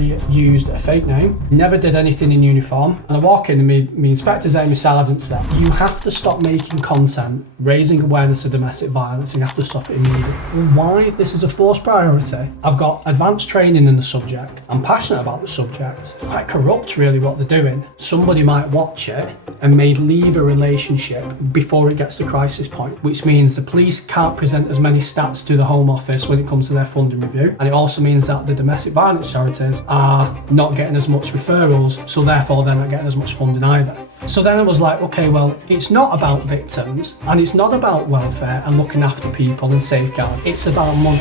I used a fake name, never did anything in uniform, and I walk in and me inspector's there, my sergeant said, you have to stop making content raising awareness of domestic violence, and you have to stop it immediately. Why? This is a forced priority. I've got advanced training in the subject, I'm passionate about the subject, quite corrupt really what they're doing. Somebody might watch it and may leave a relationship before it gets to crisis point, which means the police can't present as many stats to the Home Office when it comes to their funding review, and it also means that the domestic violence charities are not getting as much referrals, so therefore they're not getting as much funding either. So then I was like, okay, well, it's not about victims and it's not about welfare and looking after people and safeguard, it's about money.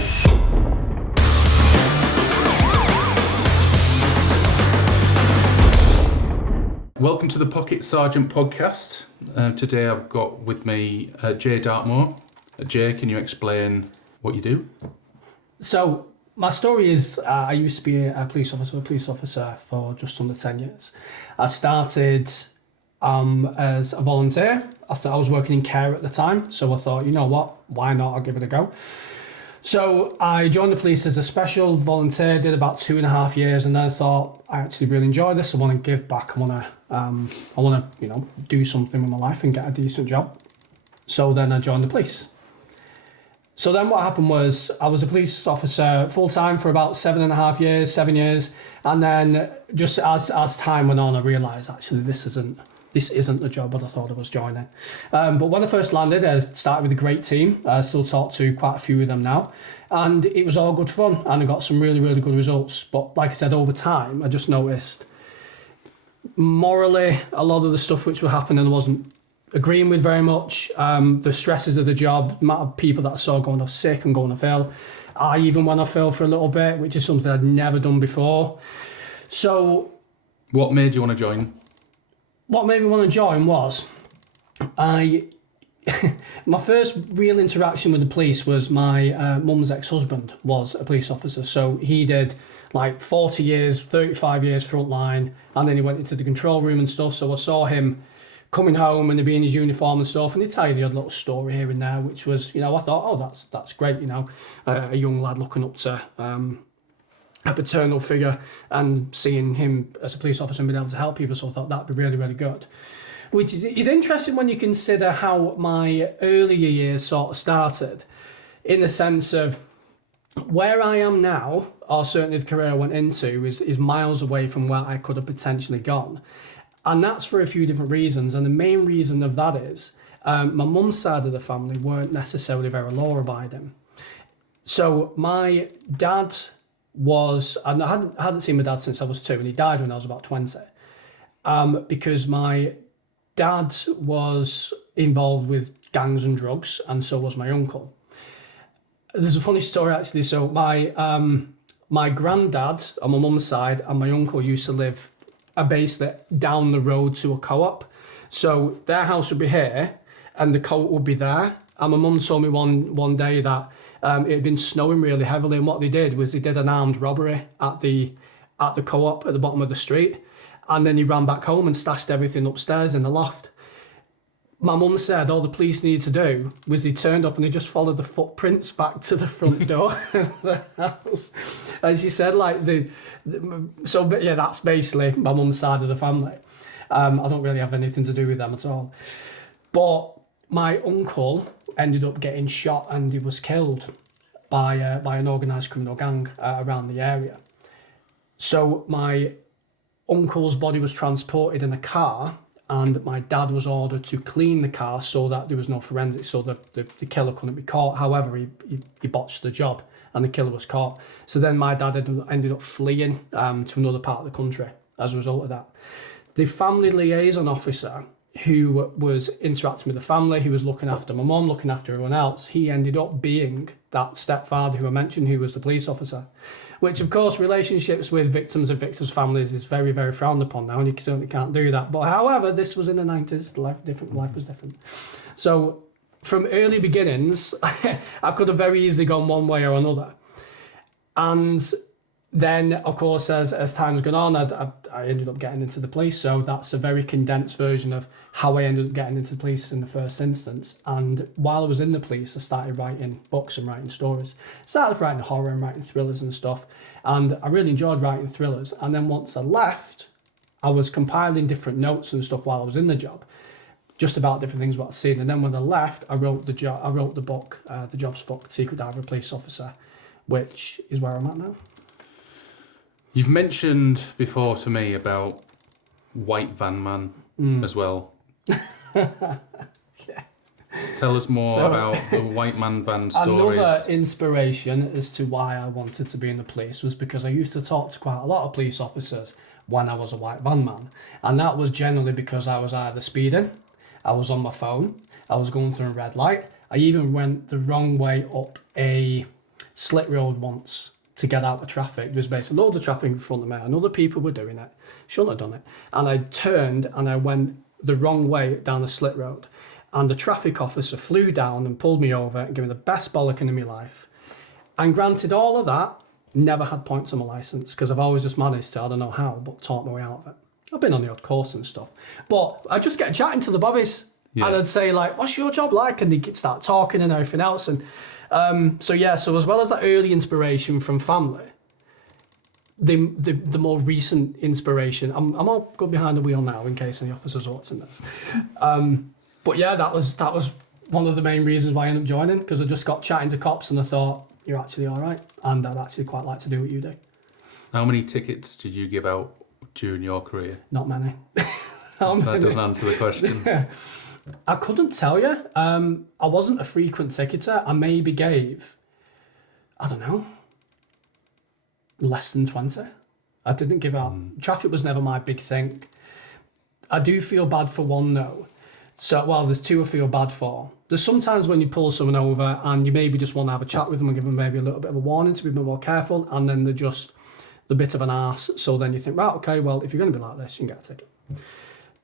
Welcome to the Pocket Sergeant podcast. Today I've got with me Jay Darkmoore. Jay, can you explain what you do? So my story is I used to be a police officer for just under 10 years. I started as a volunteer. I thought I was working in care at the time, so I thought, you know what, why not, I'll give it a go. So I joined the police as a special volunteer, did about 2.5 years, and then I thought, I actually really enjoy this, I want to give back, I want to do something with my life and get a decent job. So then I joined the police. So then what happened was I was a police officer full-time for about 7 years, and then just as time went on, I realised actually this isn't the job that I thought I was joining. But when I first landed, I started with a great team. I still talk to quite a few of them now, and it was all good fun, and I got some really, really good results. But like I said, over time, I just noticed morally a lot of the stuff which was happening I wasn't agreeing with very much. The stresses of the job, the amount of people that I saw going off sick and going off ill. I even went off ill for a little bit, which is something I'd never done before. So what made you want to join? What made me want to join was my first real interaction with the police was my mum's ex-husband was a police officer. So he did like 40 years, 35 years frontline, and then he went into the control room and stuff. So I saw him coming home and he'd be in his uniform and stuff, and he'd tell you the odd little story here and there, which was, I thought, oh, that's great, a young lad looking up to a paternal figure and seeing him as a police officer and being able to help people. So I thought that'd be really, really good. Which is interesting when you consider how my earlier years sort of started, in the sense of where I am now, or certainly the career I went into, is miles away from where I could have potentially gone. And that's for a few different reasons. And the main reason of that is my mum's side of the family weren't necessarily very law-abiding. So my dad was, and I hadn't seen my dad since I was 2, and he died when I was about 20, because my dad was involved with gangs and drugs, and so was my uncle. There's a funny story actually. So my granddad on my mum's side and my uncle used to live basically down the road to a co-op. So their house would be here and the co-op would be there. And my mum told me one day that it had been snowing really heavily, and what they did was they did an armed robbery at the co-op at the bottom of the street, and then he ran back home and stashed everything upstairs in the loft. My mum said all the police needed to do was they turned up and they just followed the footprints back to the front door of the house. And she said, that's basically my mum's side of the family. I don't really have anything to do with them at all. But my uncle ended up getting shot and he was killed by an organised criminal gang around the area. So my uncle's body was transported in a car, and my dad was ordered to clean the car so that there was no forensics, so that the killer couldn't be caught. However, he botched the job and the killer was caught. So then my dad ended up fleeing to another part of the country as a result of that. The family liaison officer who was interacting with the family, who was looking after my mum, looking after everyone else, he ended up being that stepfather who I mentioned, who was the police officer. Which, of course, relationships with victims and victims' families is very, very frowned upon now, and you certainly can't do that. But however, this was in the 90s, life was different. So from early beginnings, I could have very easily gone one way or another. And then, of course, as time's gone on, I ended up getting into the police. So that's a very condensed version of how I ended up getting into the police in the first instance. And while I was in the police, I started writing books and writing stories. Started off writing horror and writing thrillers and stuff. And I really enjoyed writing thrillers. And then once I left, I was compiling different notes and stuff while I was in the job, just about different things what I'd seen. And then when I left, I wrote the book, The Job's Fucked, Secret Diary of a Police Officer, which is where I'm at now. You've mentioned before to me about White Van Man as well. Yeah. Tell us more about the White Man Van stories. Another inspiration as to why I wanted to be in the police was because I used to talk to quite a lot of police officers when I was a white van man. And that was generally because I was either speeding, I was on my phone, I was going through a red light. I even went the wrong way up a slit road once to get out of traffic. There was basically loads of traffic in front of me and other people were doing it. Shouldn't have done it. And I turned and I went the wrong way down the slit road. And the traffic officer flew down and pulled me over and gave me the best bollocking in my life. And granted, all of that, never had points on my licence because I've always just managed to, I don't know how, but taught my way out of it. I've been on the odd course and stuff. But I just get chatting to the bobbies and I'd say like, what's your job like? And they'd start talking and everything else. And so as well as that early inspiration from family, the more recent inspiration, I'm all good behind the wheel now in case any officers are watching this. But yeah, that was one of the main reasons why I ended up joining, because I just got chatting to cops and I thought, you're actually all right, and I'd actually quite like to do what you do. How many tickets did you give out during your career? Not many. That doesn't answer the question. I couldn't tell you. I wasn't a frequent ticketer. I maybe gave, I don't know, less than 20. I didn't give out. Traffic was never my big thing. I do feel bad for one though. So, well, there's two I feel bad for. There's sometimes when you pull someone over and you maybe just want to have a chat with them and give them maybe a little bit of a warning to be a bit more careful, and then they're just the bit of an arse. So then you think, right, okay, well, if you're going to be like this, you can get a ticket.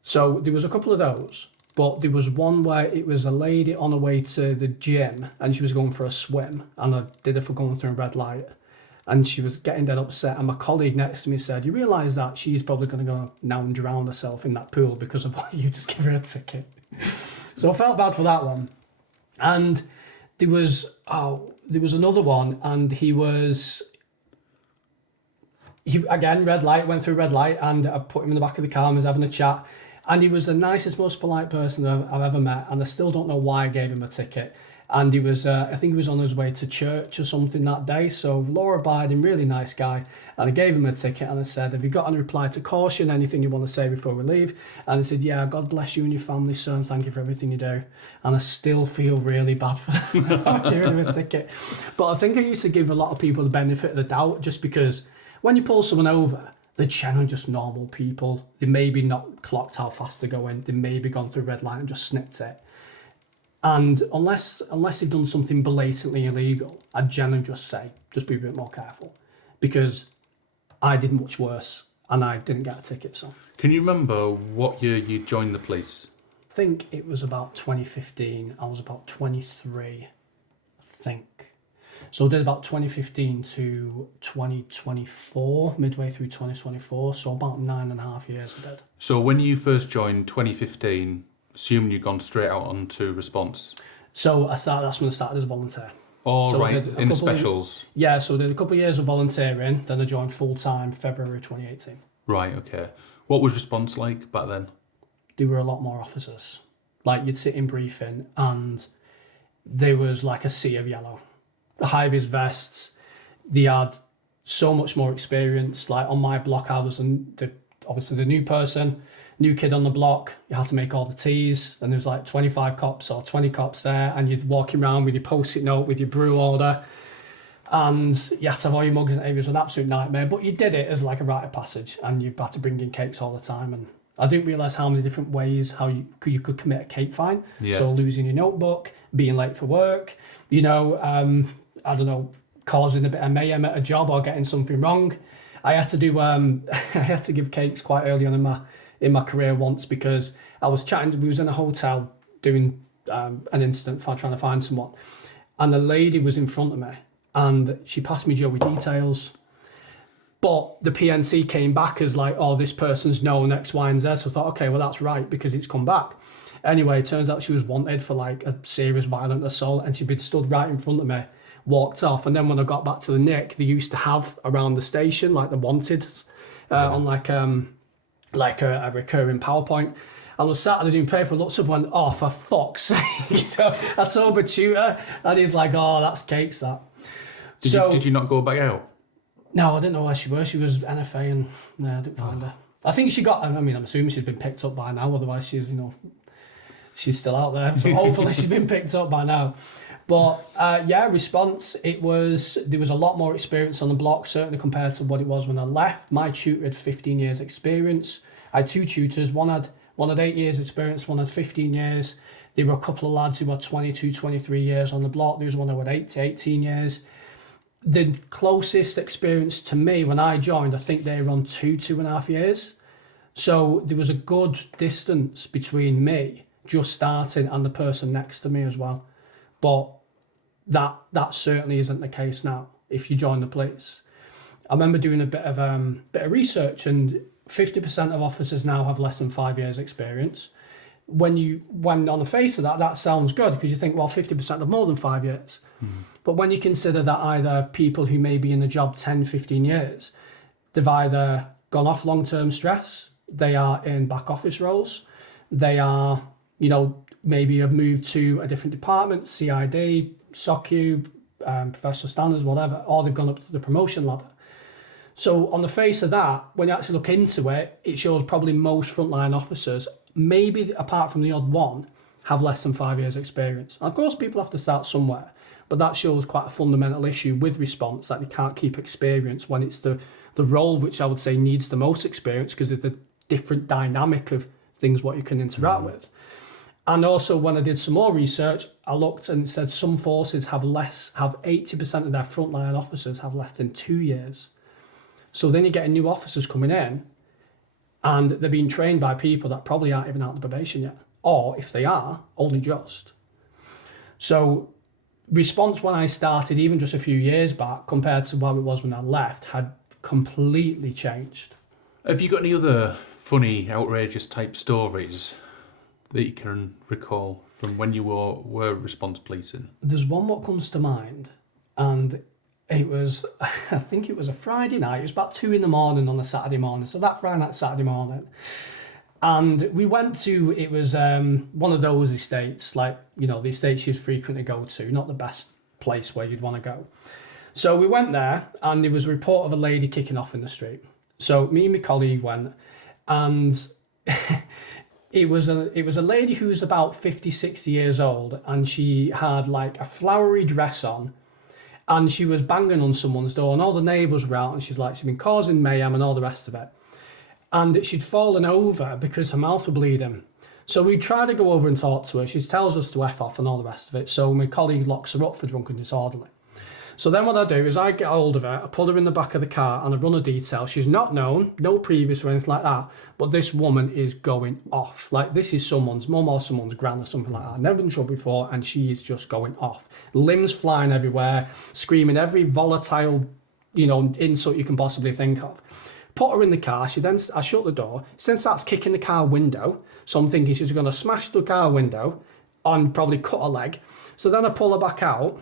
So there was a couple of those, but there was one where it was a lady on her way to the gym and she was going for a swim, and I did it for going through a red light. And she was getting dead upset, and my colleague next to me said, you realise that she's probably going to go now and drown herself in that pool because of why you just give her a ticket. So I felt bad for that one. And there was another one, and he again, red light, went through red light, and I put him in the back of the car and was having a chat. And he was the nicest, most polite person I've ever met, and I still don't know why I gave him a ticket. And he was, I think he was on his way to church or something that day. So law-abiding, really nice guy. And I gave him a ticket and I said, have you got any reply to caution, anything you want to say before we leave? And he said, yeah, God bless you and your family, sir, and thank you for everything you do. And I still feel really bad for giving him a ticket. But I think I used to give a lot of people the benefit of the doubt, just because when you pull someone over, they're generally just normal people. They maybe not clocked how fast they're going. They maybe gone through a red line and just snipped it. And unless they've done something blatantly illegal, I'd generally just say, just be a bit more careful, because I did much worse and I didn't get a ticket. So, can you remember what year you joined the police? I think it was about 2015. I was about 23, I think. So I did about 2015 to 2024, midway through 2024. So about 9.5 years I did. So when you first joined 2015, assuming you'd gone straight out onto response. So that's when I started as a volunteer. Oh, so right, in specials. So I did a couple of years of volunteering, then I joined full-time February 2018. Right, okay. What was response like back then? There were a lot more officers. Like, you'd sit in briefing and there was like a sea of yellow. The high-vis vests, they had so much more experience. Like on my block, I was obviously the new person, new kid on the block. You had to make all the teas, and there was like 25 cops or 20 cops there, and you'd walking around with your post-it note with your brew order, and you had to have all your mugs, and it was an absolute nightmare. But you did it as like a rite of passage, and you had to bring in cakes all the time. And I didn't realise how many different ways how you could commit a cake fine. Yeah. So losing your notebook, being late for work, I don't know, causing a bit of mayhem at a job or getting something wrong. I had to do I had to give cakes quite early on in my career once, because I was chatting. We was in a hotel doing an incident for trying to find someone, and a lady was in front of me and she passed me Joey details, But the PNC came back as like, oh, this person's known X, Y, and Z. So I thought, okay, well, that's right because it's come back. Anyway, it turns out she was wanted for like a serious violent assault, and she'd been stood right in front of me, walked off. And then when I got back to the Nick, they used to have around the station like the wanted on like a recurring PowerPoint. I was sat there doing paper, looked up and went, oh, for fuck's sake. So I told my tutor, and he's like, oh, that's cakes, that. Did you not go back out? No, I didn't know where she was. She was NFA, and no, I didn't find her. I think she got, I mean, I'm assuming she's been picked up by now, otherwise she's, she's still out there. So hopefully she's been picked up by now. But response, there was a lot more experience on the block, certainly compared to what it was when I left. My tutor had 15 years experience. I had 2 tutors. One had 8 years experience, one had 15 years. There were a couple of lads who had 22, 23 years on the block. There was one who had 8 to 18 years. The closest experience to me when I joined, I think they were on 2.5 years. So there was a good distance between me just starting and the person next to me as well. But that certainly isn't the case now if you join the police. I remember doing a bit of research, and 50% of officers now have less than 5 years experience. When on the face of that sounds good because you think, well, 50% have more than 5 years. Mm-hmm. But when you consider that either people who may be in the job 10, 15 years, they've either gone off long-term stress, they are in back office roles, they are, maybe have moved to a different department, CID, SOCU, professional standards, whatever, or they've gone up to the promotion ladder. So on the face of that, when you actually look into it, it shows probably most frontline officers, maybe apart from the odd one, have less than 5 years experience. And of course, people have to start somewhere, but that shows quite a fundamental issue with response, that they can't keep experience when it's the role which I would say needs the most experience because of the different dynamic of things what you can interact with. And also when I did some more research, I looked and it said some forces have 80% of their frontline officers have less than 2 years. So then you're getting new officers coming in and they're being trained by people that probably aren't even out of probation yet. Or if they are, only just. So response when I started, even just a few years back, compared to what it was when I left, had completely changed. Have you got any other funny, outrageous type stories that you can recall from when you were response policing? There's one what comes to mind, and it was, I think it was a Friday night. It was about 2 a.m. on a Saturday morning. So that Friday night, Saturday morning. And we went to, it was one of those estates, like, the estates you'd frequently go to, not the best place where you'd want to go. So we went there, and there was a report of a lady kicking off in the street. So me and my colleague went, and it was a lady who was about 50, 60 years old, and she had like a flowery dress on, and she was banging on someone's door, and all the neighbours were out, and she'd been causing mayhem and all the rest of it. And she'd fallen over because her mouth was bleeding. So we tried to go over and talk to her. She tells us to F off and all the rest of it. So my colleague locks her up for drunk and disorderly. So then what I do is I get hold of her, I put her in the back of the car and I run a detail. She's not known, no previous or anything like that, but this woman is going off. Like this is someone's mum or someone's gran or something like that. Never been in trouble before and she is just going off. Limbs flying everywhere, screaming every volatile, insult you can possibly think of. Put her in the car, I shut the door, she then starts kicking the car window. So I'm thinking she's going to smash the car window and probably cut her leg. So then I pull her back out.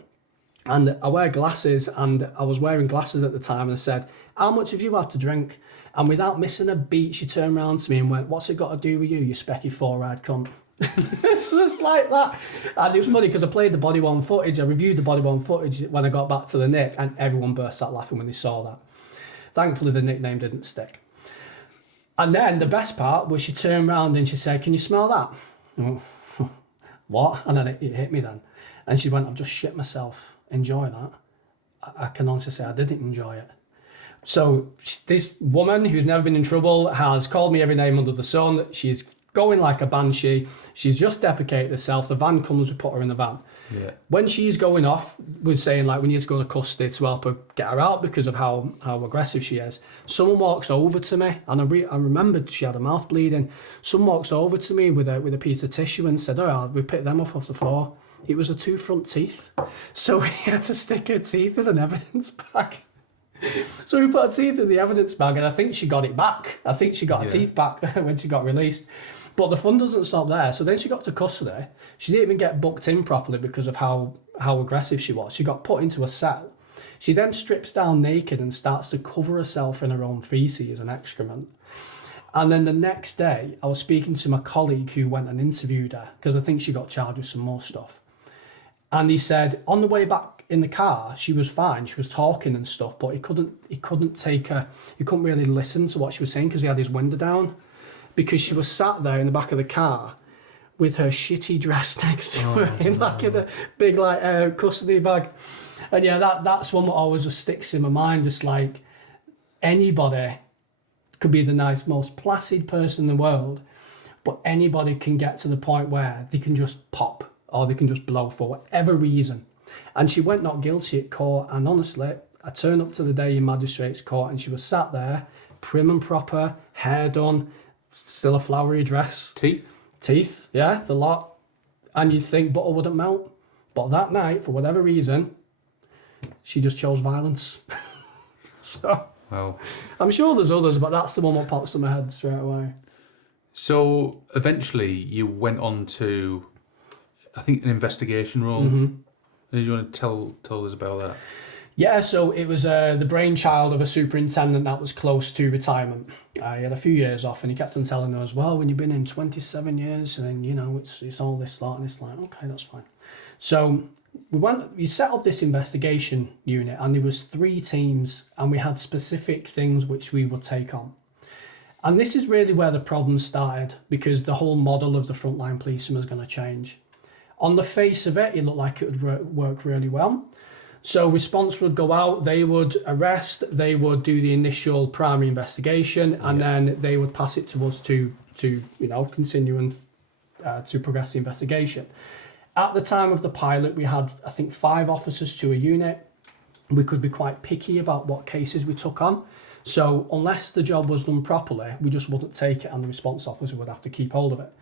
And I wear glasses, and I was wearing glasses at the time, and I said, how much have you had to drink? And without missing a beat, she turned around to me and went, what's it got to do with you specky four-eyed cunt? It's just like that. And it was funny because I played the body-worn footage, I reviewed the body-worn footage when I got back to the Nick, and everyone burst out laughing when they saw that. Thankfully, the nickname didn't stick. And then the best part was she turned around and she said, can you smell that? Oh, what? And then it hit me then. And she went, I've just shit myself. Enjoy that. I can honestly say I didn't enjoy it. So this woman who's never been in trouble has called me every name under the sun. She's going like a banshee. She's just defecated herself. The van comes to put her in the van. Yeah. When she's going off, we're saying like we need to go to custody to help her get her out because of how aggressive she is. Someone walks over to me, and I remembered she had her mouth bleeding. Someone walks over to me with a piece of tissue and said, oh, we picked them up off the floor. It was her 2 front teeth. So we had to stick her teeth in an evidence bag. So we put her teeth in the evidence bag, and I think she got it back. I think she got her teeth back when she got released. But the fun doesn't stop there. So then she got to custody. She didn't even get booked in properly because of how aggressive she was. She got put into a cell. She then strips down naked and starts to cover herself in her own feces and excrement. And then the next day, I was speaking to my colleague who went and interviewed her, because I think she got charged with some more stuff. And he said, on the way back in the car, she was fine. She was talking and stuff, but he couldn't take her. He couldn't really listen to what she was saying because he had his window down, because she was sat there in the back of the car with her shitty dress next to her in a big custody bag. And yeah, that's one that always just sticks in my mind. Just like, anybody could be the most placid person in the world, but anybody can get to the point where they can just pop or they can just blow for whatever reason. And she went not guilty at court, and honestly, I turned up to the day in magistrate's court and she was sat there, prim and proper, hair done, still a flowery dress. Teeth, yeah, it's a lot. And you'd think butter wouldn't melt. But that night, for whatever reason, she just chose violence. So, well, I'm sure there's others, but that's the one that pops in my head straight away. So eventually you went on to, I think, an investigation role. Mm-hmm. Do you want to tell us about that? Yeah, so it was the brainchild of a superintendent that was close to retirement. He had a few years off, and he kept on telling us, well, when you've been in 27 years, and it's all this lot, and it's like, okay, that's fine. So we set up this investigation unit, and there was 3 teams, and we had specific things which we would take on. And this is really where the problem started, because the whole model of the frontline policing was going to change. On the face of it, it looked like it would work really well. So response would go out, they would arrest, they would do the initial primary investigation, and then they would pass it to us to continue and to progress the investigation. At the time of the pilot, we had, I think, 5 officers to a unit. We could be quite picky about what cases we took on. So unless the job was done properly, we just wouldn't take it, and the response officer would have to keep hold of it.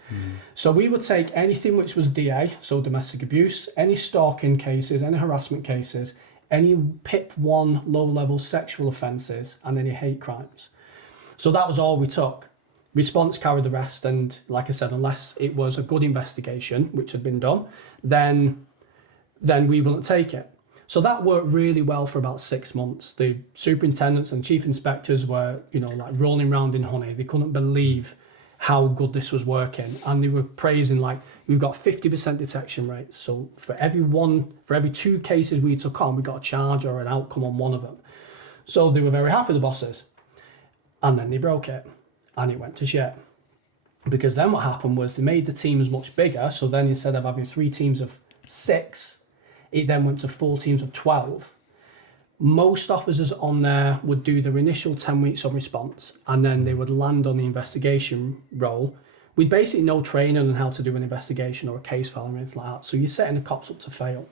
So we would take anything which was DA, so domestic abuse, any stalking cases, any harassment cases, any PIP 1 low-level sexual offences, and any hate crimes. So that was all we took. Response carried the rest, and like I said, unless it was a good investigation, which had been done, then we wouldn't take it. So that worked really well for about 6 months. The superintendents and chief inspectors were, like rolling around in honey. They couldn't believe how good this was working. And they were praising, like, we've got 50% detection rates. So for every 2 cases we took on, we got a charge or an outcome on one of them. So they were very happy, the bosses. And then they broke it, and it went to shit. Because then what happened was they made the teams much bigger. So then instead of having 3 teams of 6, it then went to 4 teams of 12. Most officers on there would do their initial 10 weeks of response, and then they would land on the investigation role with basically no training on how to do an investigation or a case file or anything like that. So you're setting the cops up to fail.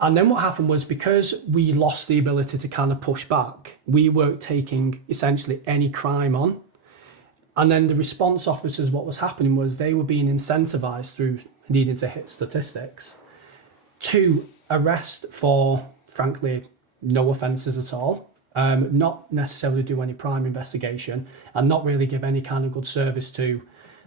And then what happened was, because we lost the ability to kind of push back, we weren't taking essentially any crime on. And then the response officers, what was happening was they were being incentivized through needing to hit statistics to arrest for, frankly, no offences at all, not necessarily do any prime investigation, and not really give any kind of good service to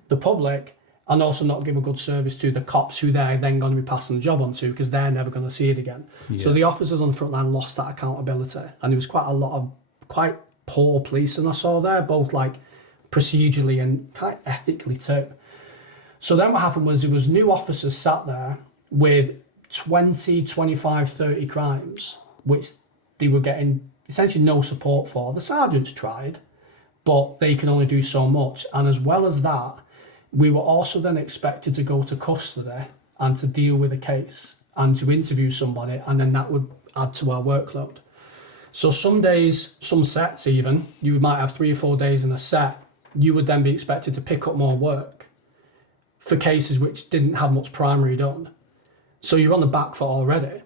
the public, and also not give a good service to the cops who they're then going to be passing the job on to, because they're never going to see it again. Yeah. So the officers on the front line lost that accountability, and there was quite a lot of quite poor policing I saw there, both like procedurally and kind of ethically too. So then what happened was there was new officers sat there with 20, 25, 30 crimes, which they were getting essentially no support for. The sergeants tried, but they can only do so much. And as well as that, we were also then expected to go to custody and to deal with a case and to interview somebody, and then that would add to our workload. So some days, some sets even, you might have 3 or 4 days in a set, you would then be expected to pick up more work for cases which didn't have much primary done. So you're on the back foot already.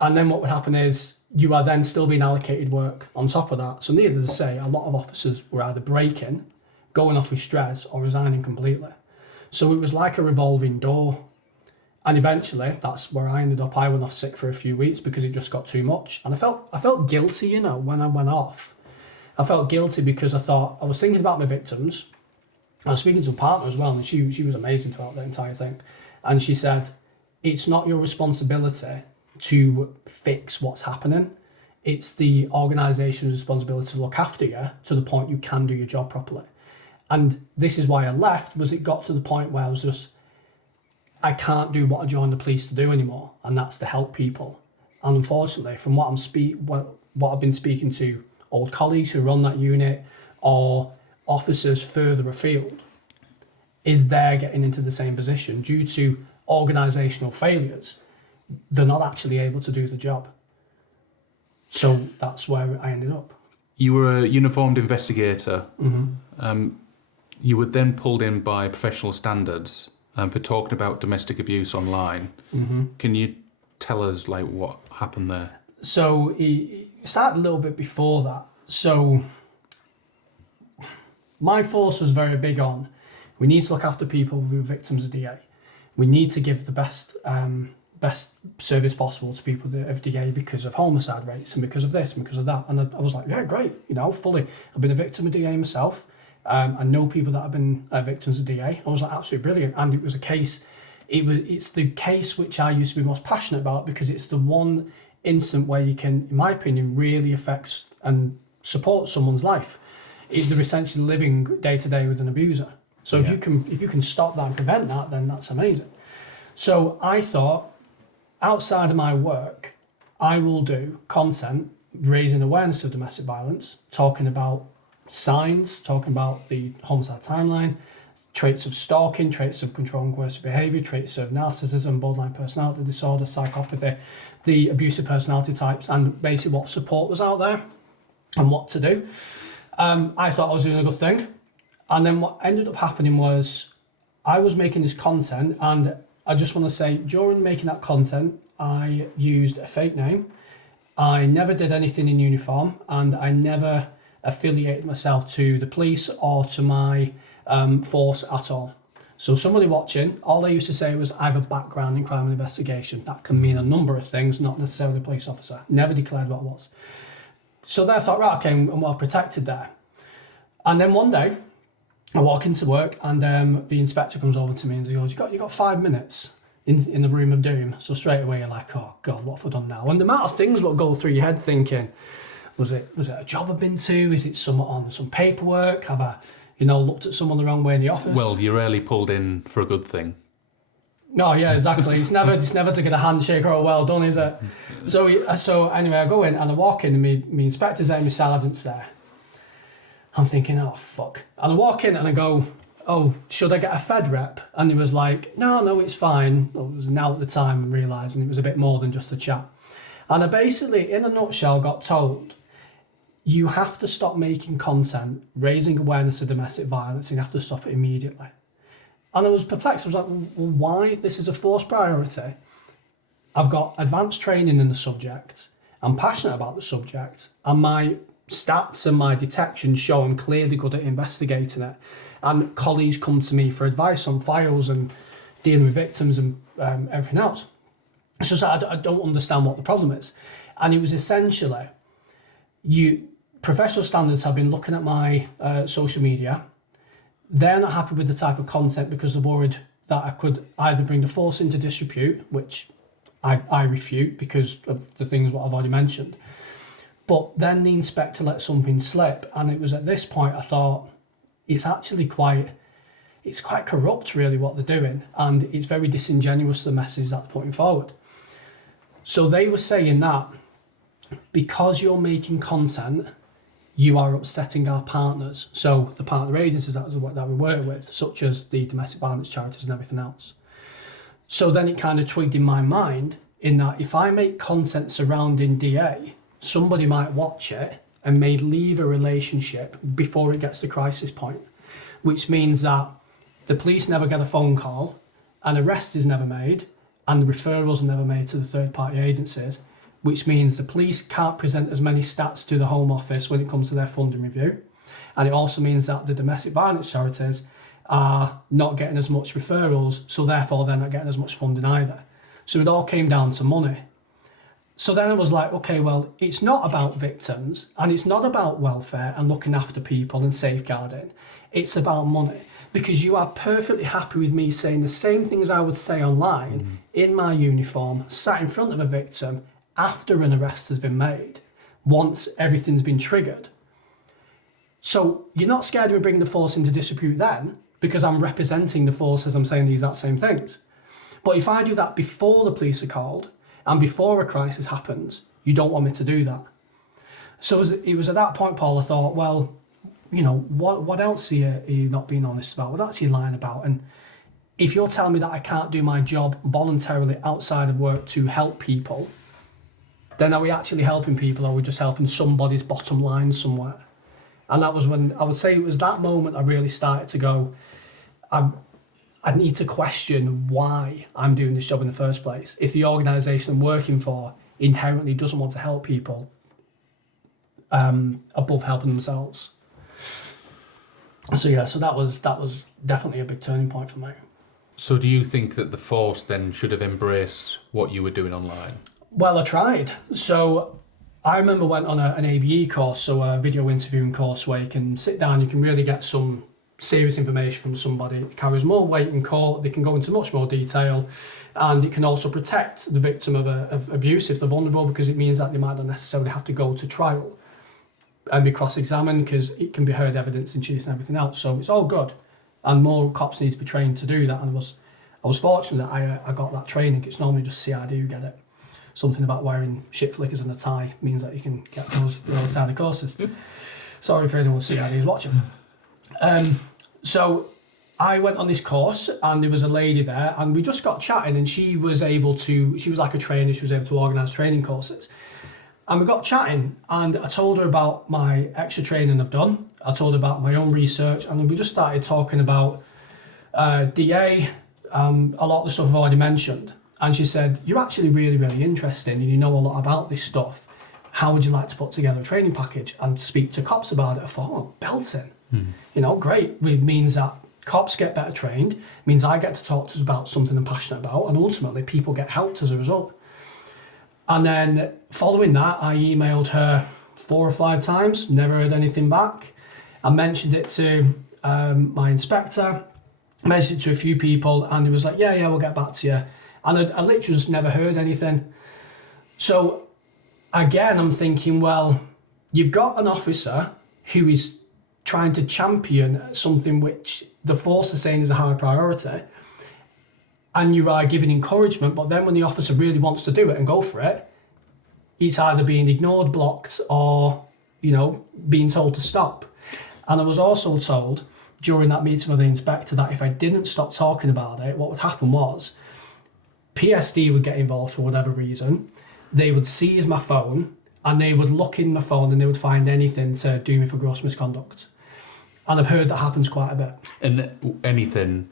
And then what would happen is you are then still being allocated work on top of that. So needless to say, a lot of officers were either breaking, going off with stress, or resigning completely. So it was like a revolving door. And eventually, that's where I ended up. I went off sick for a few weeks because it just got too much. And I felt guilty, you know, when I went off. I felt guilty because I was thinking about my victims. I was speaking to a partner as well, and she was amazing throughout the entire thing. And she said, it's not your responsibility to fix what's happening. It's the organisation's responsibility to look after you to the point you can do your job properly. And this is why I left, was it got to the point where I can't do what I joined the police to do anymore, and that's to help people. And unfortunately, from what I've been speaking to old colleagues who run that unit or officers further afield, is they're getting into the same position due to organisational failures. They're not actually able to do the job. So that's where I ended up. You were a uniformed investigator. You were then pulled in by professional standards for talking about domestic abuse online. Can you tell us what happened there? So it started a little bit before that. So my force was very big on, we need to look after people who are victims of DA. We need to give the best service possible to people that have DA because of homicide rates and because of this and because of that. And I was like, yeah, great, fully. I've been a victim of DA myself. I know people that have been victims of DA. I was like, absolutely brilliant. And it was a case, it's the case which I used to be most passionate about because it's the one instant where you can, in my opinion, really affect and support someone's life. They're essentially living day to day with an abuser. So if you can stop that and prevent that, then that's amazing. So I thought, outside of my work, I will do content raising awareness of domestic violence, talking about signs, talking about the homicide timeline, traits of stalking, traits of control and coercive behaviour, traits of narcissism, borderline personality disorder, psychopathy, the abusive personality types, and basically what support was out there and what to do. I thought I was doing a good thing. And then what ended up happening was I was making this content, and I just want to say, during making that content, I used a fake name. I never did anything in uniform, and I never affiliated myself to the police or to my force at all. So somebody watching, all they used to say was, I have a background in crime and investigation. That can mean a number of things, not necessarily a police officer. Never declared what it was. So then I thought, right, okay, I'm well protected there. And then one day, I walk into work and the inspector comes over to me and he goes, you got 5 minutes in the room of doom. So straight away you're like, oh God, what have I done now? And the amount of things will go through your head thinking, was it a job I've been to? Is it on some paperwork? Have I, looked at someone the wrong way in the office? Well, you're rarely pulled in for a good thing. No, yeah, exactly. It's never to get a handshake or a well done, is it? So anyway, I go in and I walk in and my inspector's there, my sergeant's there. I'm thinking, oh, fuck. And I walk in and I go, oh, should I get a Fed rep? And he was like, no, it's fine. Well, it was now at the time I'm realising it was a bit more than just a chat. And I basically, in a nutshell, got told, you have to stop making content raising awareness of domestic violence and you have to stop it immediately. And I was perplexed. I was like, well, why? This is a force priority. I've got advanced training in the subject. I'm passionate about the subject. And my stats and my detections show I'm clearly good at investigating it. And colleagues come to me for advice on files and dealing with victims and everything else. It's just that I don't understand what the problem is. And it was essentially, professional standards have been looking at my social media. They're not happy with the type of content because they're worried that I could either bring the force into disrepute, which I refute because of the things what I've already mentioned. But then the inspector let something slip, and it was at this point I thought, it's actually quite corrupt really what they're doing, and it's very disingenuous the message that's putting forward. So they were saying that because you're making content, you are upsetting our partners. So the partner agencies that we work with, such as the domestic violence charities and everything else. So then it kind of twigged in my mind in that if I make content surrounding DA, somebody might watch it and may leave a relationship before it gets to crisis point, which means that the police never get a phone call, an arrest is never made, and the referrals are never made to the third-party agencies, which means the police can't present as many stats to the Home Office when it comes to their funding review. And it also means that the domestic violence charities are not getting as much referrals, so therefore they're not getting as much funding either. So it all came down to money. So then I was like, okay, well, it's not about victims and it's not about welfare and looking after people and safeguarding. It's about money, because you are perfectly happy with me saying the same things I would say online in my uniform, sat in front of a victim after an arrest has been made, once everything's been triggered. So you're not scared of me bringing the force into dispute then, because I'm representing the force as I'm saying the exact same things. But if I do that before the police are called and before a crisis happens, you don't want me to do that. So it was at that point, Paul, I thought, well, you know, what else are you not being honest about? What else are you lying about? And if you're telling me that I can't do my job voluntarily outside of work to help people, then are we actually helping people, or are we just helping somebody's bottom line somewhere? And that was when, I would say it was that moment I really started to go, I need to question why I'm doing this job in the first place. If the organisation I'm working for inherently doesn't want to help people above helping themselves. So yeah, so that was definitely a big turning point for me. So do you think that the force then should have embraced what you were doing online? Well, I tried. So I remember went on an ABE course, so a video interviewing course where you can sit down, you can really get some serious information from somebody. It carries more weight in court, they can go into much more detail, and it can also protect the victim of abuse if they're vulnerable, because it means that they might not necessarily have to go to trial and be cross-examined, because it can be heard evidence induced and everything else. So it's all good, and more cops need to be trained to do that. And I was fortunate that I got that training. It's normally just CID who get it. Something about wearing shit flickers and a tie means that you can get those kind of courses. Sorry for anyone CID who's watching. So I went on this course, and there was a lady there, and we just got chatting, and she was like a trainer, she was able to organise training courses. And we got chatting, and I told her about my extra training I've done. I told her about my own research, and then we just started talking about DA, a lot of the stuff I've already mentioned. And she said, you're actually really, really interesting, and you know a lot about this stuff. How would you like to put together a training package and speak to cops about it? I thought, oh, belting. You know, great. It means that cops get better trained, means I get to talk to us about something I'm passionate about, and ultimately people get helped as a result. And then following that, I emailed her 4 or 5 times, never heard anything back. I mentioned it to my inspector, mentioned it to a few people, and he was like, yeah, we'll get back to you. And I literally just never heard anything. So again, I'm thinking, well, you've got an officer who is trying to champion something which the force is saying is a high priority, and you are giving encouragement, but then when the officer really wants to do it and go for it, it's either being ignored, blocked, or, you know, being told to stop. And I was also told during that meeting with the inspector that if I didn't stop talking about it, what would happen was PSD would get involved for whatever reason. They would seize my phone, and they would look in my phone, and they would find anything to do me for gross misconduct. And I've heard that happens quite a bit. And anything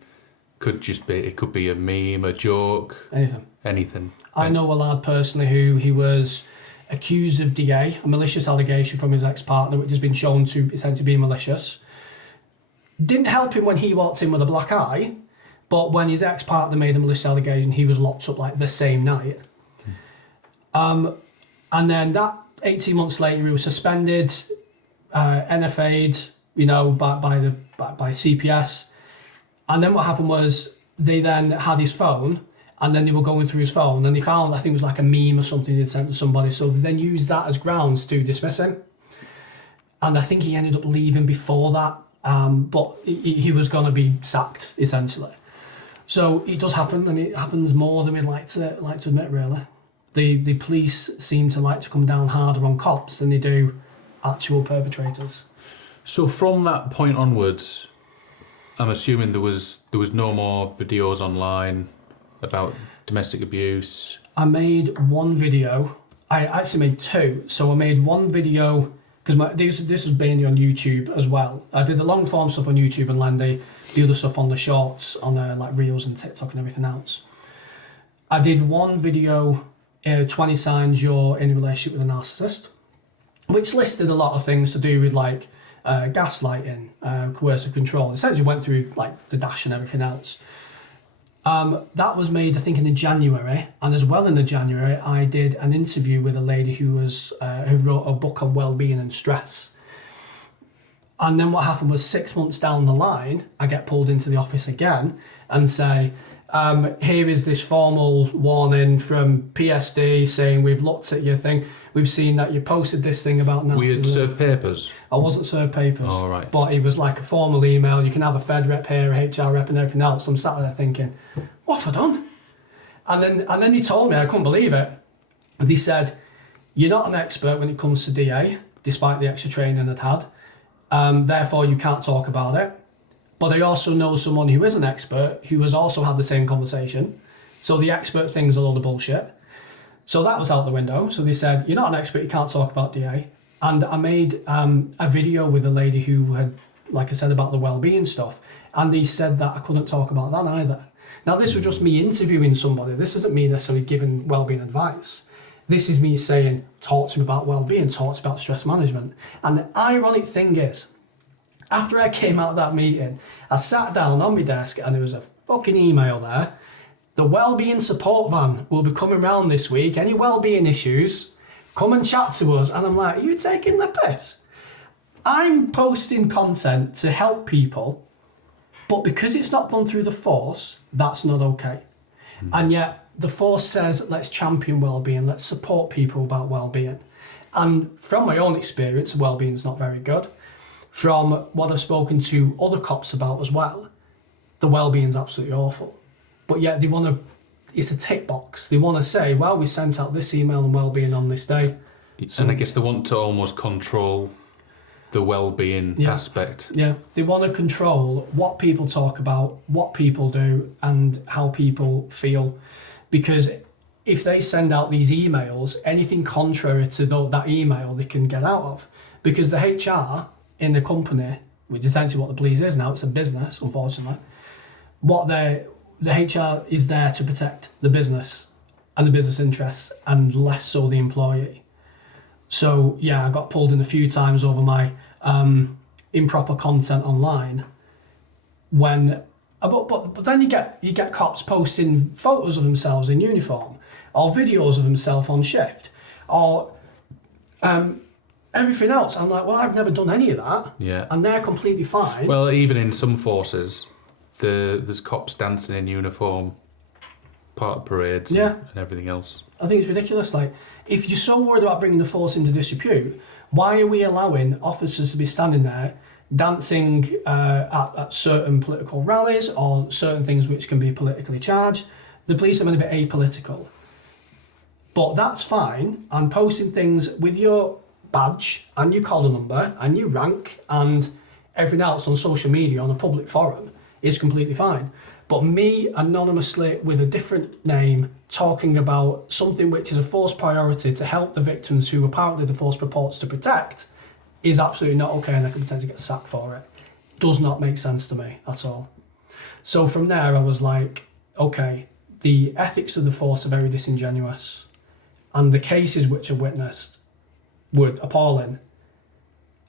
could just be, it could be a meme, a joke. Anything. I know a lad personally who he was accused of DA, a malicious allegation from his ex-partner, which has been shown to essentially be malicious. Didn't help him when he walked in with a black eye, but when his ex-partner made a malicious allegation, he was locked up like the same night. And then that 18 months later, he was suspended, NFA'd, you know, by CPS. And then what happened was they then had his phone, and then they were going through his phone, and they found, I think it was like a meme or something they'd sent to somebody, so they then used that as grounds to dismiss him. And I think he ended up leaving before that, but he was going to be sacked, essentially. So it does happen, and it happens more than we'd like to admit, really. The police seem to like to come down harder on cops than they do actual perpetrators. So from that point onwards, I'm assuming there was no more videos online about domestic abuse. I made one video. I actually made 2. So I made one video, because this was mainly on YouTube as well. I did the long form stuff on YouTube and Lendy, the other stuff on the shorts, on like Reels and TikTok and everything else. I did one video, 20 signs you're in a relationship with a narcissist, which listed a lot of things to do with like gaslighting, coercive control. Essentially went through like the dash and everything else. That was made, I think, in January, and as well in the January, I did an interview with a lady who wrote a book on well-being and stress. And then what happened was 6 months down the line, I get pulled into the office again and say, here is this formal warning from PSD saying we've looked at your thing. We've seen that you posted this thing about Nancy. Were you served papers? I wasn't served papers. Oh, right. But it was like a formal email. You can have a Fed rep here, a HR rep and everything else. I'm sat there thinking, what have I done? And then he told me, I couldn't believe it. And he said, you're not an expert when it comes to DA, despite the extra training I'd had. Therefore, you can't talk about it. But I also know someone who is an expert who has also had the same conversation. So the expert thing's a load of bullshit. So that was out the window. So they said, you're not an expert, you can't talk about DA. And I made a video with a lady who had, like I said, about the well-being stuff. And they said that I couldn't talk about that either. Now, this was just me interviewing somebody. This isn't me necessarily giving well-being advice. This is me saying, talk to me about well-being, talk to me about stress management. And the ironic thing is, after I came out of that meeting, I sat down on my desk and there was a fucking email there. The wellbeing support van will be coming round this week. Any wellbeing issues, come and chat to us. And I'm like, are you taking the piss? I'm posting content to help people, but because it's not done through the force, that's not okay. And yet the force says, let's champion wellbeing, let's support people about wellbeing. And from my own experience, wellbeing is not very good. From what I've spoken to other cops about as well, the wellbeing is absolutely awful. But yet they want to, it's a tick box. They want to say, well, we sent out this email on wellbeing on this day. And I guess they want to almost control the well-being aspect. Yeah, they want to control what people talk about, what people do, and how people feel. Because if they send out these emails, anything contrary to that email, they can get out of. Because the HR in the company, which is essentially what the police is now, it's a business, unfortunately, the HR is there to protect the business and the business interests, and less so the employee. So yeah, I got pulled in a few times over my improper content online. But then you get cops posting photos of themselves in uniform, or videos of themselves on shift, or everything else. I'm like, well, I've never done any of that. Yeah. And they're completely fine. Well, even in some forces, there's cops dancing in uniform, part of parades and everything else. I think it's ridiculous. Like, if you're so worried about bringing the force into disrepute, why are we allowing officers to be standing there dancing at certain political rallies or certain things which can be politically charged? The police are meant to be apolitical. But that's fine. And posting things with your badge and your collar number and your rank and everything else on social media on a public forum is completely fine. But me anonymously with a different name talking about something which is a force priority to help the victims who apparently the force purports to protect is absolutely not okay, and I could potentially get sacked for it. Does not make sense to me at all. So from there I was like, okay, the ethics of the force are very disingenuous, and the cases which are witnessed were appalling.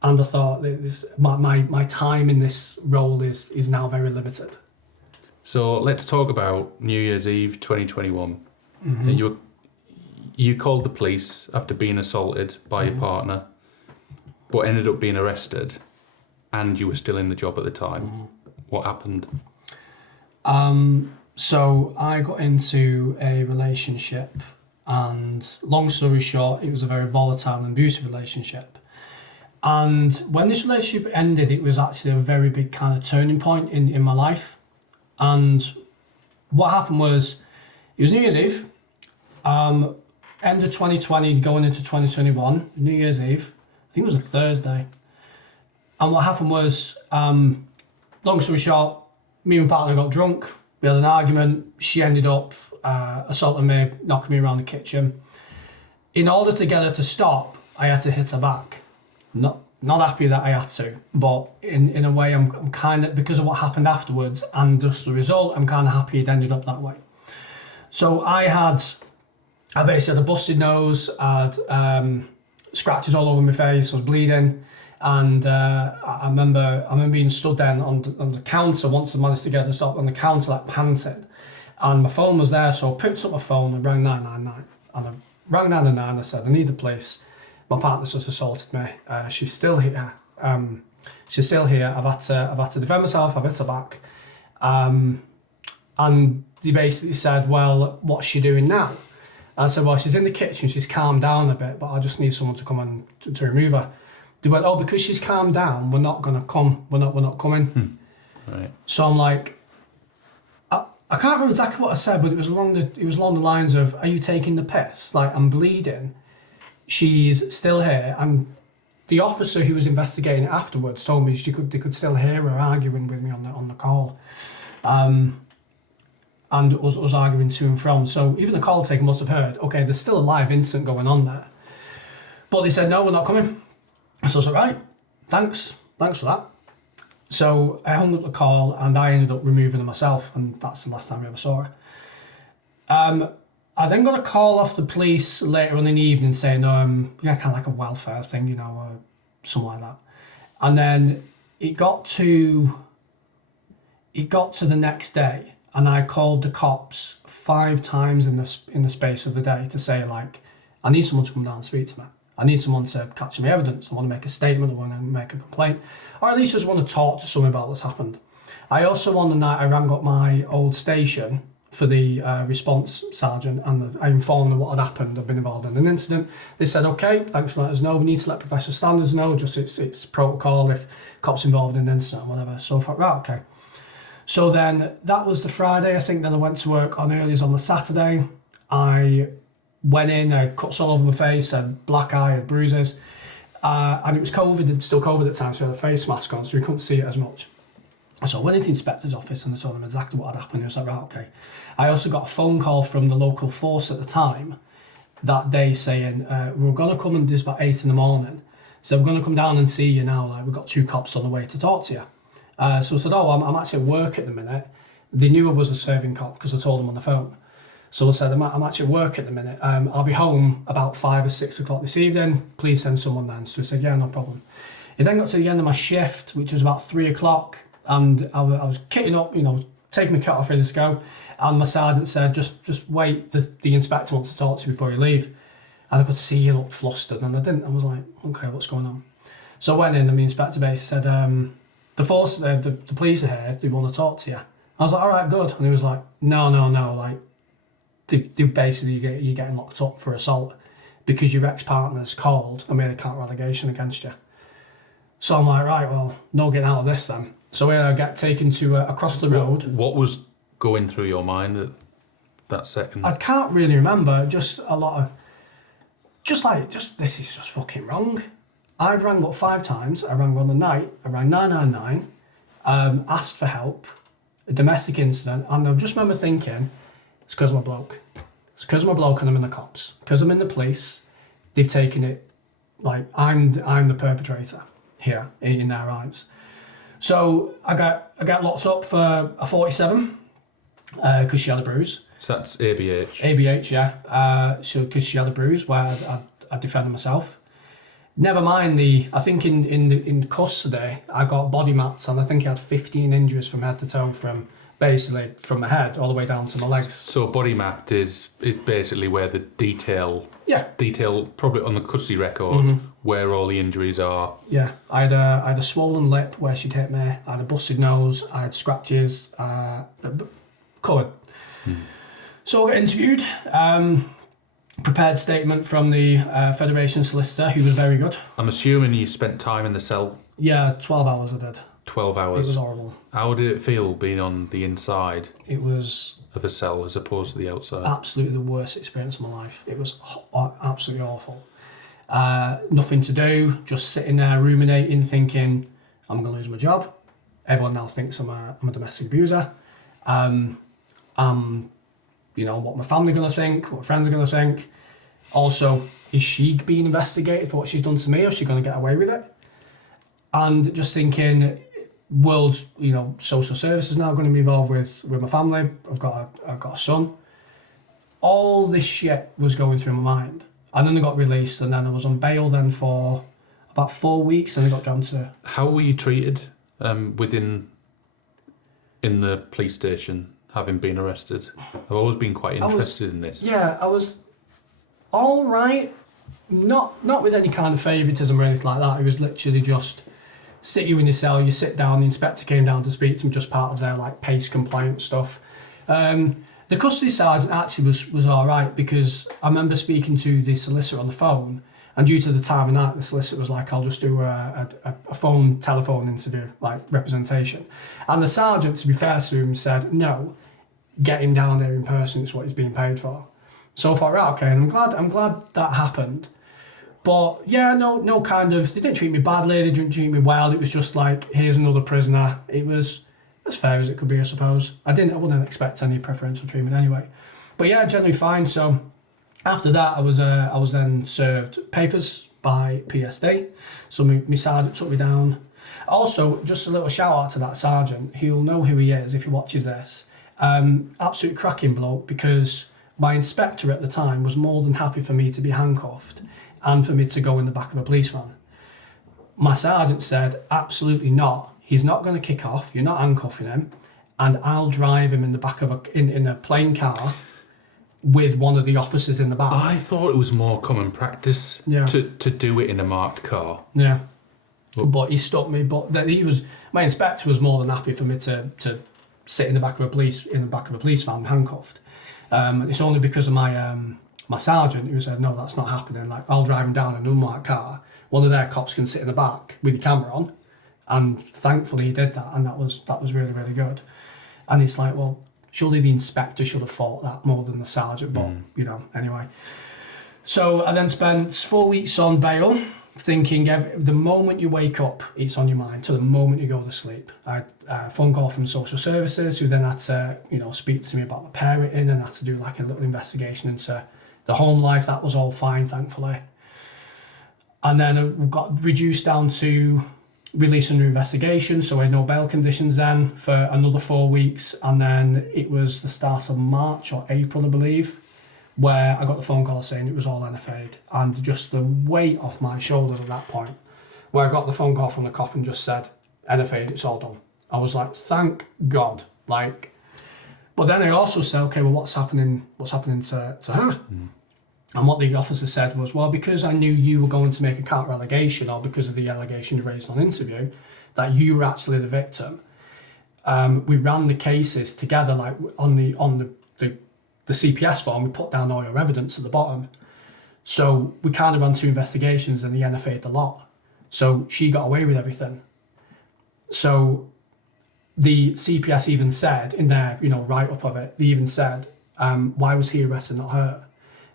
And I thought that my time in this role is now very limited. So let's talk about New Year's Eve 2021. Mm-hmm. You called the police after being assaulted by your partner, but ended up being arrested, and you were still in the job at the time. What happened? So I got into a relationship, and long story short, it was a very volatile and abusive relationship. And when this relationship ended, it was actually a very big kind of turning point in my life. And what happened was, it was New Year's Eve, end of 2020, going into 2021, New Year's Eve, I think it was a Thursday. And what happened was, long story short, me and my partner got drunk, we had an argument, she ended up assaulting me, knocking me around the kitchen. In order to get her to stop, I had to hit her back. Not happy that I had to, but in a way I'm kind of, because of what happened afterwards and just the result, I'm kind of happy it ended up that way. So I basically had a busted nose, I had scratches all over my face, I was bleeding, And I remember being stood then on the counter once I managed to get the stop on the counter, like panting. And my phone was there, so I picked up my phone and rang 999. And I rang 999. I said, I need the police. My partner's just assaulted me. She's still here. She's still here. I've had to defend myself. I've hit her back. And they basically said, well, what's she doing now? I said, well, she's in the kitchen. She's calmed down a bit, but I just need someone to come and to remove her. They went, oh, because she's calmed down, we're not going to come. We're not coming. Right. So I'm like, I can't remember exactly what I said, but it was along the lines of, are you taking the piss? Like, I'm bleeding. She's still here. And the officer who was investigating it afterwards told me they could still hear her arguing with me on the call. And us arguing to and from. So even the call taker must have heard, okay, there's still a live incident going on there. But they said, no, we're not coming. So I was like, right, thanks for that. So I hung up the call and I ended up removing her myself, and that's the last time I ever saw her. I then got a call off the police later on in the evening saying, kind of like a welfare thing, or something like that. And then it got to the next day, and I called the cops 5 times in the space of the day to say, like, I need someone to come down and speak to me. I need someone to capture my evidence. I want to make a statement. I want to make a complaint, or at least just want to talk to someone about what's happened. I also, on the night, I rang up my old station for the response sergeant, and I informed them what had happened. I've been involved in an incident. They said, okay, thanks for letting us know. We need to let professional standards know. Just it's protocol if cops involved in an incident or whatever. So I thought, right, okay. So then that was the Friday. I think then I went to work on earlies on the Saturday. I went in, I had cuts all over my face, I had black eye, I had bruises, and it was COVID, still COVID at the time, so I had a face mask on, so we couldn't see it as much. So I went into the inspector's office and I told him exactly what had happened. He was like, right, okay. I also got a phone call from the local force at the time that day saying, we're going to come and do this about 8 in the morning. So we're going to come down and see you now, like we've got 2 cops on the way to talk to you. So I said, oh, I'm actually at work at the minute. They knew I was a serving cop because I told them on the phone. So I said, I'm actually at work at the minute. I'll be home about 5 or 6 o'clock this evening. Please send someone then. So he said, yeah, no problem. It then got to the end of my shift, which was about 3 o'clock, and I was kitting up, taking my kit off, ready to go. And my sergeant said, just wait, the inspector wants to talk to you before you leave. And I could see he looked flustered, and I didn't. I was like, okay, what's going on? So I went in, and the inspector basically said, the force, the police are here, they want to talk to you. I was like, all right, good. And he was like, no, like, they basically you're getting locked up for assault because your ex-partner's called and made a counter allegation against you. So I'm like, right, well, no getting out of this then. So I get taken to across the road. What was going through your mind at that second? I can't really remember, just a lot of, just this is just fucking wrong. I've rang up 5 times. I rang on the night. I rang 999, asked for help, a domestic incident, and I just remember thinking, it's because I'm a bloke. It's because I'm a bloke and I'm in the cops. Because I'm in the police, they've taken it like I'm the perpetrator here in their eyes. So I got locked up for a 47 because she had a bruise. So that's ABH. ABH, yeah. So because she had a bruise where I defended myself. Never mind I think in custody I got body mapped, and I think I had 15 injuries from head to toe, from basically from my head all the way down to my legs. So body mapped is basically where the detail probably on the custody record where all the injuries are. Yeah, I had a swollen lip where she'd hit me. I had a busted nose. I had scratches. Covered. So I got interviewed. Prepared statement from the Federation solicitor, who was very good. I'm assuming you spent time in the cell. Yeah, 12 hours I did. 12 hours. It was horrible. How did it feel being on the inside? It was of a cell as opposed to the outside. Absolutely the worst experience of my life. It was absolutely awful. Nothing to do, just sitting there ruminating, thinking, I'm going to lose my job. Everyone now thinks I'm a domestic abuser. What my family going to think, what my friends are going to think. Also, is she being investigated for what she's done to me, or is she going to get away with it? And just thinking, world's, social services now going to be involved with my family. I've got a son. All this shit was going through my mind. And then I got released, and then I was on bail then for about 4 weeks, and I got down to. How were you treated in the police station, having been arrested? I've always been quite interested in this. Yeah, I was all right. Not with any kind of favouritism or anything like that. It was literally just sit you in your cell, you sit down, the inspector came down to speak to me, just part of their like PACE compliant stuff. The custody sergeant actually was all right, because I remember speaking to the solicitor on the phone, and due to the time of night, the solicitor was like, I'll just do a telephone interview, like representation. And the sergeant, to be fair to him, said, no, get him down there in person, it's what he's being paid for. So I thought, right, okay, and I'm glad that happened. But yeah, no kind of, they didn't treat me badly, they didn't treat me well, it was just like, here's another prisoner. It was as fair as it could be, I suppose. I wouldn't expect any preferential treatment anyway. But yeah, generally fine. So after that, I was then served papers by PSD. So my sergeant took me down. Also, just a little shout out to that sergeant. He'll know who he is if he watches this. Absolute cracking bloke, because my inspector at the time was more than happy for me to be handcuffed and for me to go in the back of a police van. My sergeant said, absolutely not. He's not going to kick off. You're not handcuffing him, and I'll drive him in the back of in a plain car with one of the officers in the back. I thought it was more common practice to do it in a marked car. Yeah, but he stopped me. But my inspector was more than happy for me to sit in the back of a police van handcuffed. It's only because of my sergeant who said, no, that's not happening. Like, I'll drive him down in an unmarked car. One of their cops can sit in the back with the camera on. And thankfully he did that, and that was really, really good. And it's like, well, surely the inspector should have thought that more than the sergeant, but anyway. So I then spent 4 weeks on bail, thinking the moment you wake up, it's on your mind, to the moment you go to sleep. I had a phone call from social services, who then had to, speak to me about my parenting, and had to do like a little investigation into the home life. That was all fine, thankfully. And then I got reduced down to release under investigation, so I had no bail conditions then for another 4 weeks, and then it was the start of March or April, I believe, where I got the phone call saying it was all NFA'd, and just the weight off my shoulders at that point, where I got the phone call from the cop and just said, NFA'd, it's all done. I was like, thank God. Like, but then I also said, okay, well, what's happening to her? And what the officer said was, well, because I knew you were going to make a counter allegation, or because of the allegation you raised on interview, that you were actually the victim. We ran the cases together, like on the CPS form, we put down all your evidence at the bottom. So we kind of ran 2 investigations, and the NFA'd the lot. So she got away with everything. So the CPS even said in their, write-up of it, they even said, why was he arrested, not her?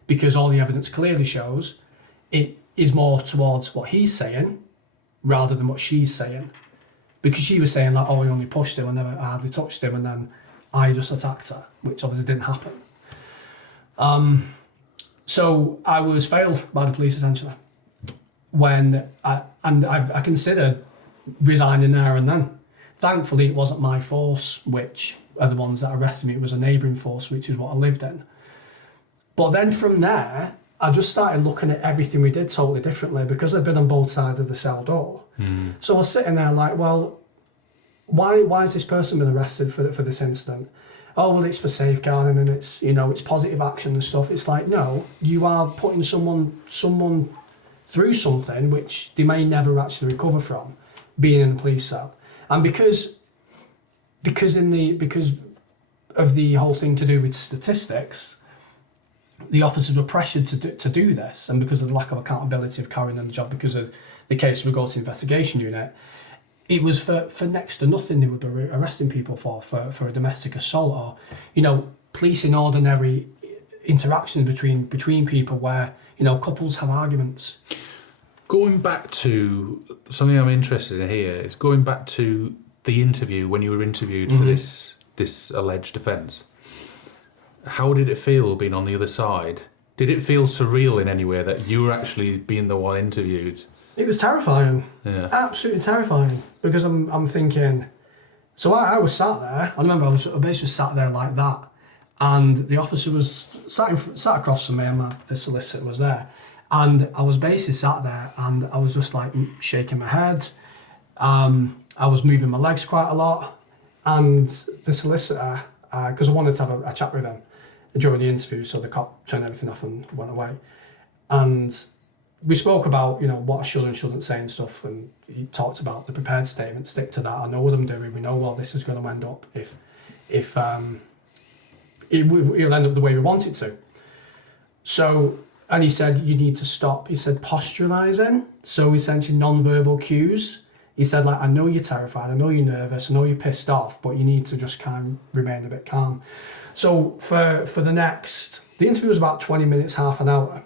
Because all the evidence clearly shows it is more towards what he's saying rather than what she's saying. Because she was saying like, oh, I only pushed him, I hardly touched him, and then I just attacked her, which obviously didn't happen. So I was failed by the police essentially. I considered resigning there and then. Thankfully, it wasn't my force, which are the ones that arrested me. It was a neighbouring force, which is what I lived in. But then from there, I just started looking at everything we did totally differently, because I'd been on both sides of the cell door. So I was sitting there like, well, why has this person been arrested for this incident? Oh, well, it's for safeguarding, and it's, it's positive action and stuff. It's like, no, you are putting someone through something which they may never actually recover from, being in a police cell. And because of the whole thing to do with statistics, the officers were pressured to do this, and because of the lack of accountability of carrying on the job, because of the case would go to the investigation unit, it was for next to nothing they would be arresting people for a domestic assault, or policing ordinary interactions between people where couples have arguments. Going back to something I'm interested in here is going back to the interview, when you were interviewed for this alleged offence. How did it feel being on the other side? Did it feel surreal in any way that you were actually being the one interviewed? It was terrifying. Yeah. Absolutely terrifying. Because I'm thinking, so I was sat there. I remember I basically sat there like that, and the officer was sat across from me, and the solicitor was there, And I was basically sat there and I was just like shaking my head. I was moving my legs quite a lot. And the solicitor, because I wanted to have a chat with him during the interview, so the cop turned everything off and went away. And we spoke about, what I should and shouldn't say and stuff. And he talked about the prepared statement, stick to that. I know what I'm doing. We know well this is going to end up if it'll end up the way we want it to. So, and he said, you need to stop. He said, posturalizing. So essentially non-verbal cues. He said, like, I know you're terrified, I know you're nervous, I know you're pissed off, but you need to just kind of remain a bit calm. So for the interview was about 20 minutes, half an hour.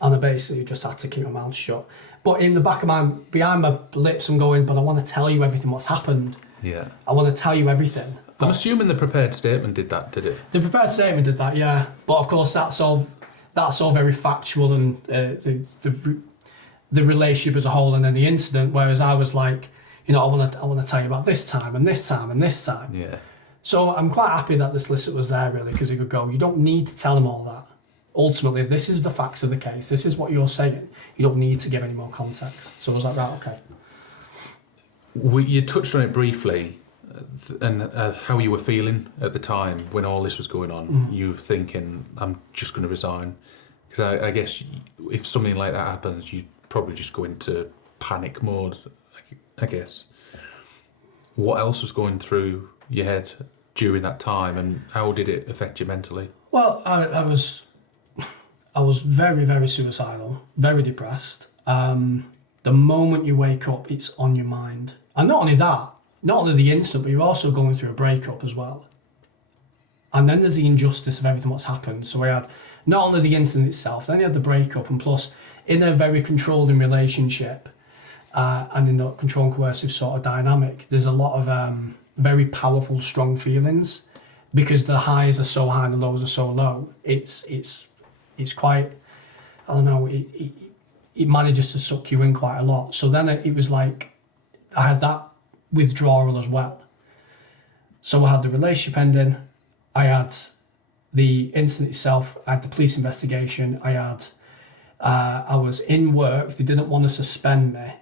And I basically just had to keep my mouth shut. But in the back of behind my lips, I'm going, but I want to tell you everything what's happened. Yeah. I want to tell you everything. I'm assuming the prepared statement did that, did it? The prepared statement did that, yeah. But of course, that's all very factual and the relationship as a whole, and then the incident. Whereas I was like, I want to tell you about this time and this time and this time. Yeah. So I'm quite happy that the solicitor was there, really, because he could go, you don't need to tell him all that. Ultimately, this is the facts of the case. This is what you're saying. You don't need to give any more context. So I was like, right, okay. You touched on it briefly, and how you were feeling at the time when all this was going on. Mm-hmm. You were thinking, I'm just going to resign. Because I guess if something like that happens, you probably just go into panic mode, I guess. What else was going through your head during that time, and how did it affect you mentally? Well, I was very, very suicidal, very depressed. The moment you wake up, it's on your mind. And not only that, not only the instant, but you're also going through a breakup as well. And then there's the injustice of everything what's happened. So we had not only the incident itself, then you had the breakup, and plus in a very controlling relationship and in a control and coercive sort of dynamic, there's a lot of very powerful, strong feelings, because the highs are so high and the lows are so low. It's quite, I don't know, it manages to suck you in quite a lot. So then it was like, I had that withdrawal as well. So I had the relationship ending, I had the incident itself, I had the police investigation, I was in work, they didn't want to suspend me,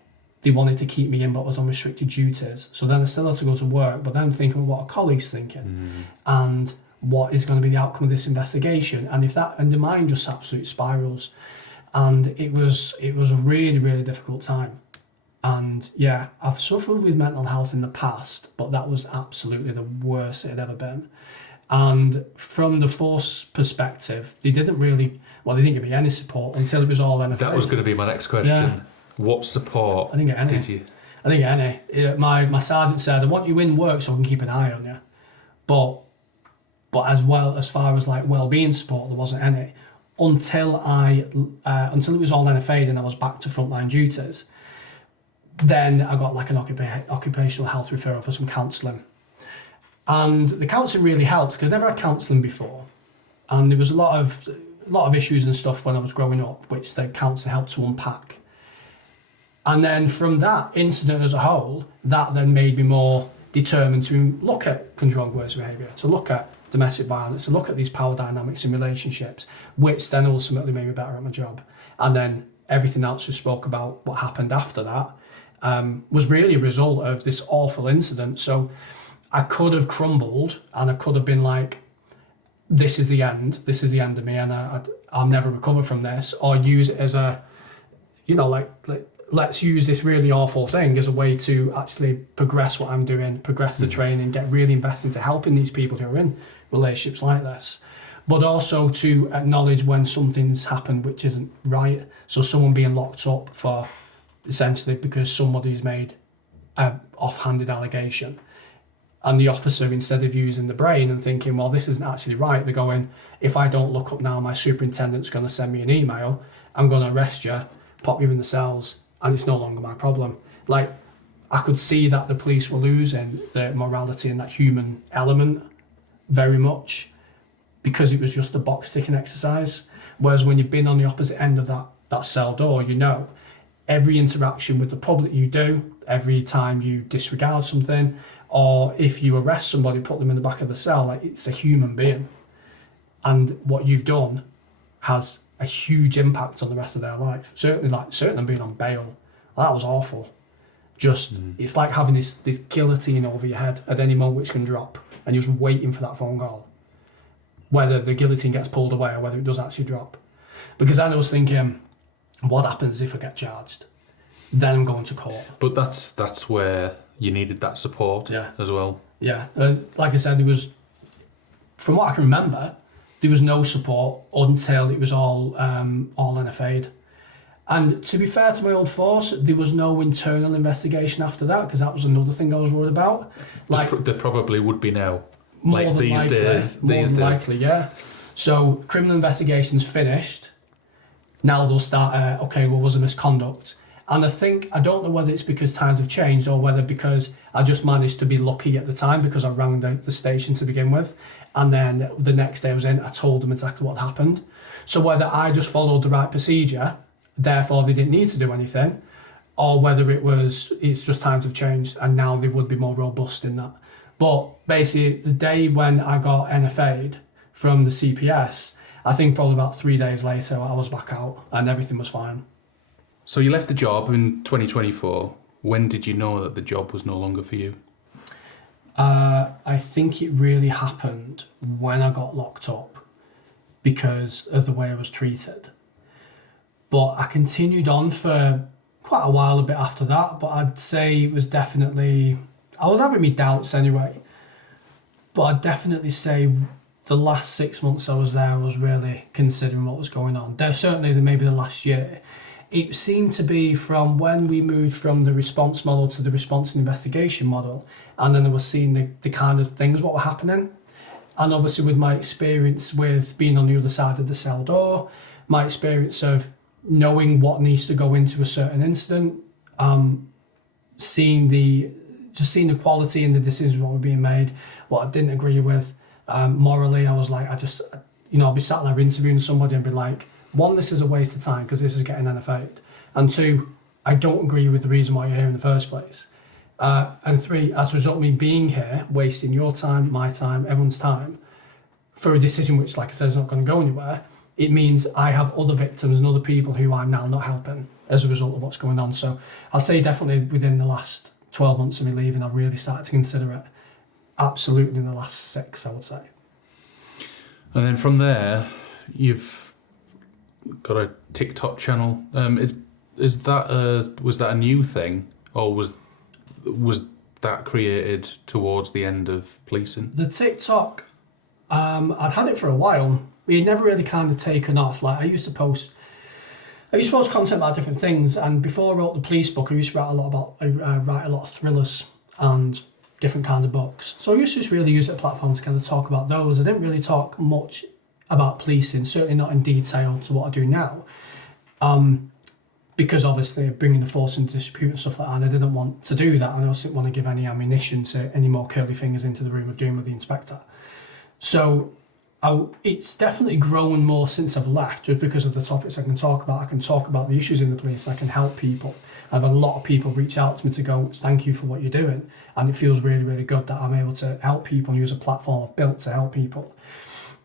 they wanted to keep me in but I was on restricted duties. So then I still had to go to work, but then thinking what are colleagues thinking, and what is going to be the outcome of this investigation, and the mind just absolutely spirals. And it was a really, really difficult time. And yeah, I've suffered with mental health in the past, but that was absolutely the worst it had ever been. And from the force perspective, they didn't give me any support until it was all NFA. That was going to be my next question. Yeah. What support I didn't get any. did you? I didn't get any. My sergeant said, I want you in work so I can keep an eye on you. But as well, as far as like well-being support, there wasn't any. Until it was all NFA'd and I was back to frontline duties. Then I got like an occupational health referral for some counselling. And the counselling really helped because I never had counselling before. And there was a lot of issues and stuff when I was growing up, which the counselling helped to unpack. And then from that incident as a whole, that then made me more determined to look at control and coercive behaviour, to look at domestic violence, to look at these power dynamics in relationships, which then ultimately made me better at my job. And then everything else we spoke about, what happened after that, was really a result of this awful incident. So I could have crumbled and I could have been like, this is the end of me, and I'll never recover from this, or use it as a, let's use this really awful thing as a way to actually progress what I'm doing, progress the training, get really invested into helping these people who are in relationships like this, but also to acknowledge when something's happened which isn't right. So someone being locked up for essentially because somebody's made an offhanded allegation, and the officer, instead of using the brain and thinking, well, this isn't actually right, they're going, if I don't look up now, my superintendent's going to send me an email, I'm going to arrest you, pop you in the cells, and it's no longer my problem. Like, I could see that the police were losing the morality and that human element very much, because it was just a box ticking exercise. Whereas when you've been on the opposite end of that cell door, every interaction with the public you do, every time you disregard something, or if you arrest somebody, put them in the back of the cell, like, it's a human being. And what you've done has a huge impact on the rest of their life. Certainly being on bail, that was awful. It's like having this guillotine over your head at any moment which can drop, and you're just waiting for that phone call, whether the guillotine gets pulled away or whether it does actually drop. Because I was thinking, what happens if I get charged? Then I'm going to court. But that's where you needed that support as well. Yeah, like I said, from what I can remember, there was no support until it was all NFA'd. And to be fair to my old force, there was no internal investigation after that, because that was another thing I was worried about. There probably would be now. Like these days. More than likely, yeah. So criminal investigation's finished. Now they'll start, was a misconduct. And I don't know whether it's because times have changed or whether because I just managed to be lucky at the time because I rang the station to begin with. And then the next day I was in, I told them exactly what happened. So whether I just followed the right procedure, therefore they didn't need to do anything, or whether it's just times have changed and now they would be more robust in that. But basically the day when I got NFA'd from the CPS, I think probably about 3 days later I was back out and everything was fine. So you left the job in 2024. When did you know that the job was no longer for you? I think it really happened when I got locked up because of the way I was treated. But I continued on for quite a while a bit after that, but I'd say it was definitely... I was having me doubts anyway, but I'd definitely say the last 6 months I was there, I was really considering what was going on. Certainly maybe the last year. It seemed to be from when we moved from the response model to the response and investigation model, and then I was seeing the kind of things what were happening. And obviously with my experience with being on the other side of the cell door, my experience of knowing what needs to go into a certain incident, seeing the quality in the decisions what were being made, what I didn't agree with, morally, I was like, I'll be sat there interviewing somebody and be like, one, this is a waste of time because this is getting NFA'd, and two, I don't agree with the reason why you're here in the first place, and three, as a result of me being here, wasting your time, my time, everyone's time, for a decision which, like I said, is not going to go anywhere, it means I have other victims and other people who I'm now not helping as a result of what's going on. So I'd say definitely within the last 12 months of me leaving, I've really started to consider it. Absolutely in the last 6, I would say. And then from there, you've got a TikTok channel. Was that a new thing, or was that created towards the end of policing? The TikTok, I'd had it for a while. It never really kind of taken off. Like I used to post content about different things, and before I wrote the police book, I used to write a lot of thrillers and different kind of books. So I used to just really use it as a platform to kind of talk about those. I didn't really talk much about policing, certainly not in detail to what I do now, because obviously bringing the force into dispute and stuff like that, and I didn't want to do that, and I also didn't want to give any ammunition to any more curly fingers into the room of doing with the inspector. So it's definitely grown more since I've left, just because of the topics I can talk about. I can talk about the issues in the police, I can help people. I've had a lot of people reach out to me to go, thank you for what you're doing, and it feels really, really good that I'm able to help people and use a platform I've built to help people.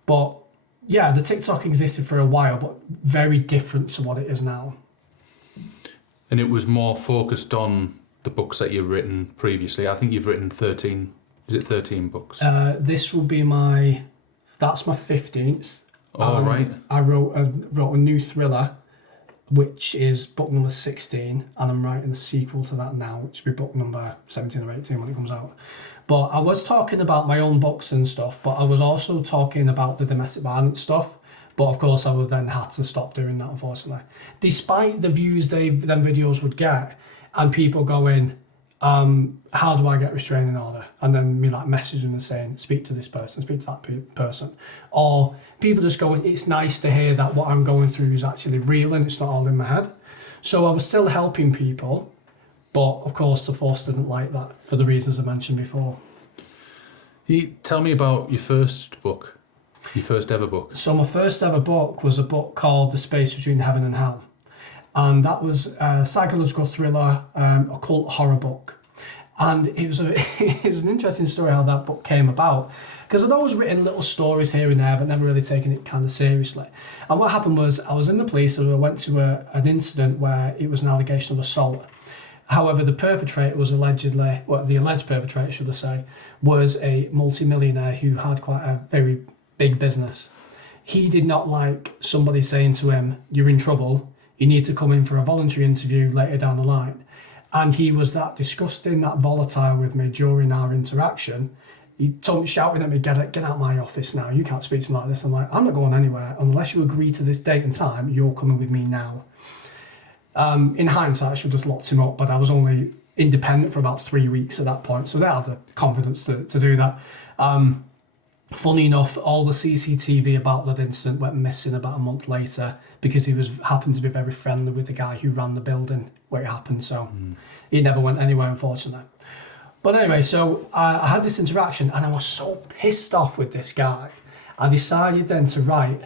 But yeah, the TikTok existed for a while, but very different to what it is now. And it was more focused on the books that you've written previously. I think you've written 13, is it 13 books? This will be that's my 15th. Oh, right. I wrote a new thriller, which is book number 16, and I'm writing the sequel to that now, which will be book number 17 or 18 when it comes out. But I was talking about my own books and stuff, but I was also talking about the domestic violence stuff. But of course, I would then have to stop doing that, unfortunately. Despite the views them videos would get, and people going, how do I get restraining order? And then me like messaging and saying, speak to this person, speak to that person. Or people just going, it's nice to hear that what I'm going through is actually real and it's not all in my head. So I was still helping people, but of course the force didn't like that for the reasons I mentioned before. You tell me about your first book, your first ever book. So my first ever book was a book called The Space Between Heaven and Hell. And that was a psychological thriller, occult horror book. And it was an interesting story how that book came about, because I'd always written little stories here and there, but never really taken it kind of seriously. And what happened was, I was in the police and I went to an incident where it was an allegation of assault. However, the perpetrator was the alleged perpetrator, should I say, was a multi-millionaire who had quite a very big business. He did not like somebody saying to him, "You're in trouble, you need to come in for a voluntary interview later down the line." And he was that disgusting, that volatile with me during our interaction. He told me, shouting at me, get out of my office now, you can't speak to me like this. I'm like, I'm not going anywhere unless you agree to this date and time, you're coming with me now. In hindsight, I should have just locked him up, but I was only independent for about 3 weeks at that point, so they had the confidence to do that. Funny enough, all the CCTV about that incident went missing about a month later, because he happened to be very friendly with the guy who ran the building where it happened, so he never went anywhere, unfortunately. But anyway, so I had this interaction and I was so pissed off with this guy. I decided then to write.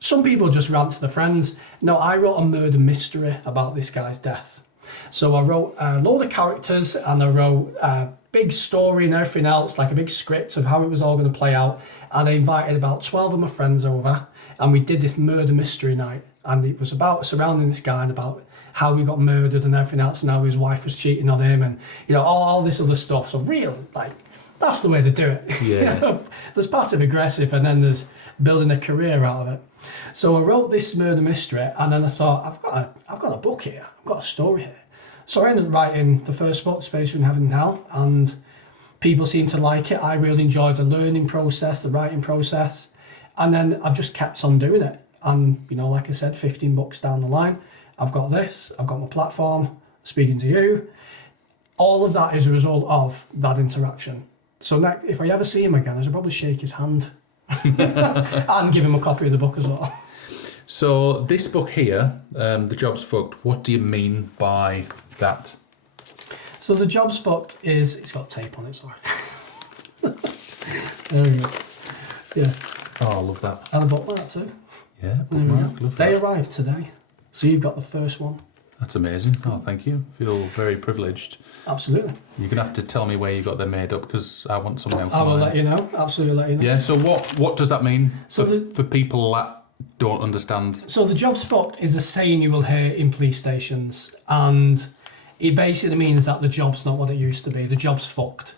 Some people just rant to their friends. No, I wrote a murder mystery about this guy's death. So I wrote a load of characters and I wrote a big story and everything else, like a big script of how it was all going to play out. And I invited about 12 of my friends over and we did this murder mystery night. And it was about surrounding this guy and about how he got murdered and everything else, and how his wife was cheating on him, and all this other stuff. So that's the way to do it. Yeah. There's passive aggressive, and then there's building a career out of it. So I wrote this murder mystery, and then I thought, I've got a book here, I've got a story here. So I ended up writing the first book, Space Between Heaven and Hell, and people seemed to like it. I really enjoyed the learning process, the writing process, and then I've just kept on doing it. And like I said, 15 books down the line, I've got this, I've got my platform, speaking to you. All of that is a result of that interaction. So if I ever see him again, I should probably shake his hand and give him a copy of the book as well. So this book here, The Job's Fucked, what do you mean by that? So The Job's Fucked it's got tape on it, sorry. There we go. Yeah. Oh, I love that. And I bought that too. Yeah, bookmark, love that. They arrived today. So you've got the first one. That's amazing. Oh, thank you. Feel very privileged. Absolutely. You're going to have to tell me where you got them made up, because I want some now. I will let you know. Absolutely let you know. Yeah, so what does that mean for people that don't understand? So The Job's Fucked is a saying you will hear in police stations, and it basically means that the job's not what it used to be. The job's fucked.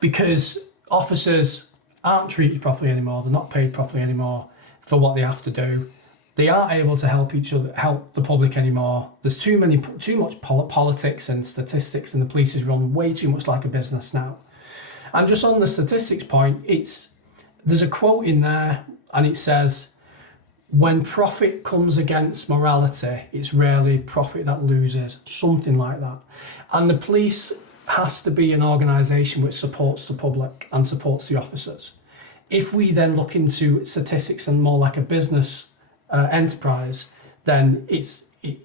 Because officers aren't treated properly anymore. They're not paid properly anymore for what they have to do. They aren't able to help each other, help the public anymore. There's too much politics and statistics, and the police is run way too much like a business now. And just on the statistics point, there's a quote in there, and it says, "When profit comes against morality, it's rarely profit that loses," something like that. And the police has to be an organisation which supports the public and supports the officers. If we then look into statistics and more like a business enterprise, then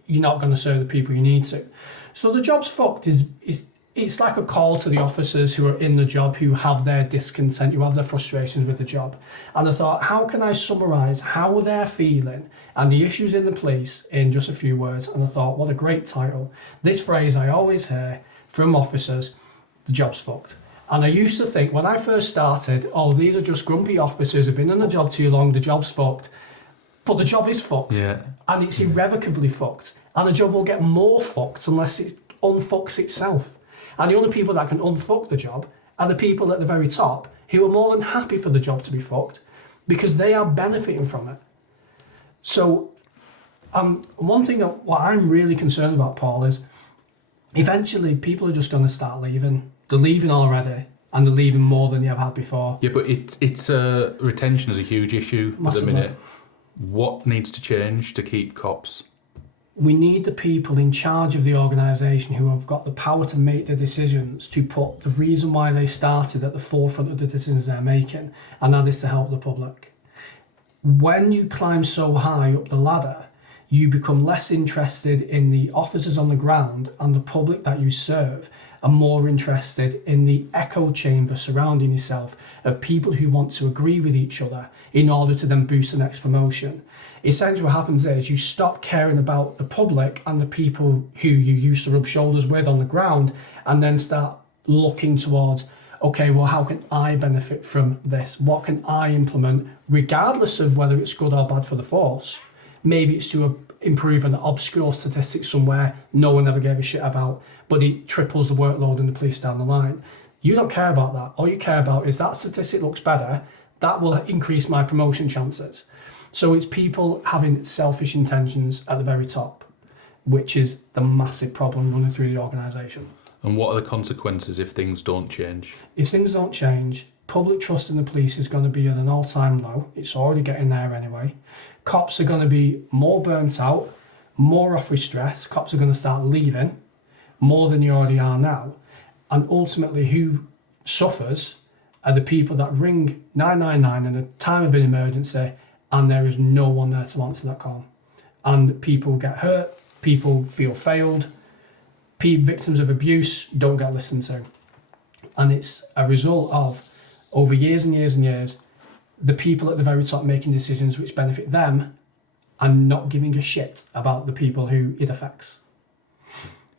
you're not going to serve the people you need to. So The Job's Fucked it's like a call to the officers who are in the job, who have their discontent, who have their frustrations with the job. And I thought, how can I summarise how they're feeling and the issues in the police in just a few words? And I thought, what a great title. This phrase I always hear from officers, the job's fucked. And I used to think when I first started, these are just grumpy officers who've been in the job too long, the job's fucked. But the job is fucked. Yeah. And it's irrevocably fucked. And the job will get more fucked unless it unfucks itself. And the only people that can unfuck the job are the people at the very top who are more than happy for the job to be fucked because they are benefiting from it. So one thing what I'm really concerned about, Paul, is eventually people are just going to start leaving. They're leaving already, and they're leaving more than they have had before. Yeah, but retention is a huge issue Massively. at the minute. What needs to change to keep cops? We need the people in charge of the organisation who have got the power to make the decisions to put the reason why they started at the forefront of the decisions they're making, and that is to help the public. When you climb so high up the ladder, you become less interested in the officers on the ground, and the public that you serve are more interested in the echo chamber surrounding yourself of people who want to agree with each other in order to then boost the next promotion. Essentially what happens is you stop caring about the public and the people who you used to rub shoulders with on the ground, and then start looking towards, okay, well, how can I benefit from this? What can I implement, regardless of whether it's good or bad for the force? Maybe it's to improve an obscure statistic somewhere no one ever gave a shit about, but it triples the workload in the police down the line. You don't care about that. All you care about is that statistic looks better, that will increase my promotion chances. So it's people having selfish intentions at the very top, which is the massive problem running through the organisation. And what are the consequences if things don't change? If things don't change, public trust in the police is going to be at an all-time low. It's already getting there anyway. Cops are going to be more burnt out, more off with stress. Cops are going to start leaving more than you already are now. And ultimately, who suffers are the people that ring 999 in a time of an emergency and there is no one there to answer that call. And people get hurt, people feel failed, victims of abuse don't get listened to. And it's a result of, over years and years and years, the people at the very top making decisions which benefit them and not giving a shit about the people who it affects.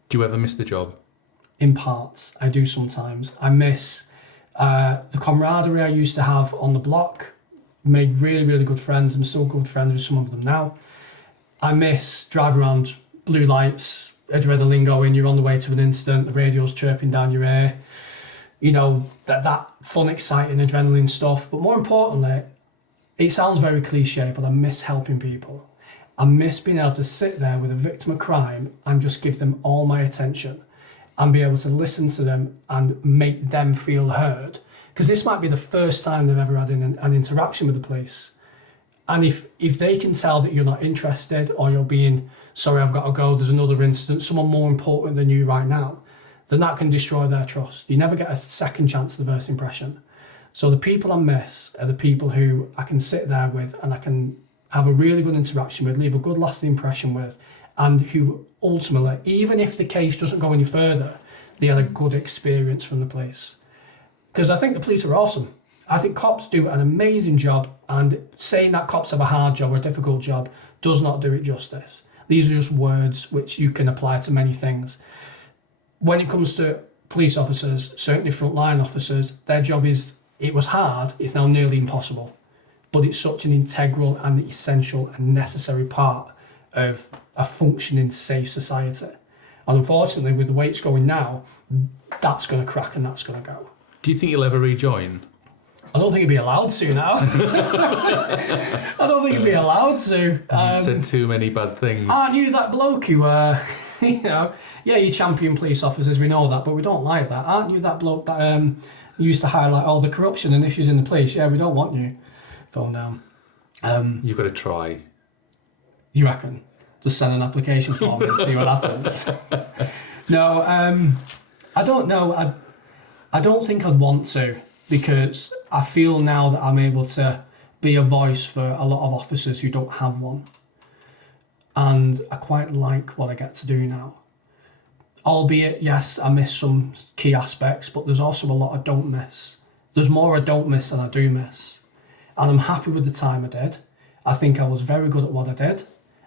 Do you ever miss the job? In parts, I do sometimes. I miss the camaraderie I used to have on the block. Made really, really good friends. I'm still good friends with some of them now. I miss driving around, blue lights, adrenaline going, you're on the way to an incident, the radio's chirping down your ear. You know, that fun, exciting adrenaline stuff. But more importantly, it sounds very cliche, but I miss helping people. I miss being able to sit there with a victim of crime and just give them all my attention and be able to listen to them and make them feel heard. Because this might be the first time they've ever had an interaction with the police. And if they can tell that you're not interested, or you're being, sorry, I've got to go, there's another incident, someone more important than you right now, then that can destroy their trust. You never get a second chance at the first impression. So the people I miss are the people who I can sit there with and I can have a really good interaction with, leave a good lasting impression with, and who ultimately, even if the case doesn't go any further, they had a good experience from the police. Because I think the police are awesome. I think cops do an amazing job, and saying that cops have a hard job or a difficult job does not do it justice. These are just words which you can apply to many things. When it comes to police officers, certainly frontline officers, their job is, it was hard, it's now nearly impossible. But it's such an integral and essential and necessary part of a functioning, safe society. And unfortunately, with the way it's going now, that's going to crack and that's going to go. Do you think you'll ever rejoin? I don't think he'd be allowed to now. I don't think he'd be allowed to. You've said too many bad things. Aren't you that bloke who, you know, yeah, you champion police officers, we know that, but we don't like that. Aren't you that bloke that used to highlight all the corruption and issues in the police? Yeah, we don't want you. Phone down. You've got to try. You reckon? Just send an application form and see what happens. No, I don't know. I don't think I'd want to, because I feel now that I'm able to be a voice for a lot of officers who don't have one. And I quite like what I get to do now. Albeit, yes, I miss some key aspects, but there's also a lot I don't miss. There's more I don't miss than I do miss. And I'm happy with the time I did. I think I was very good at what I did.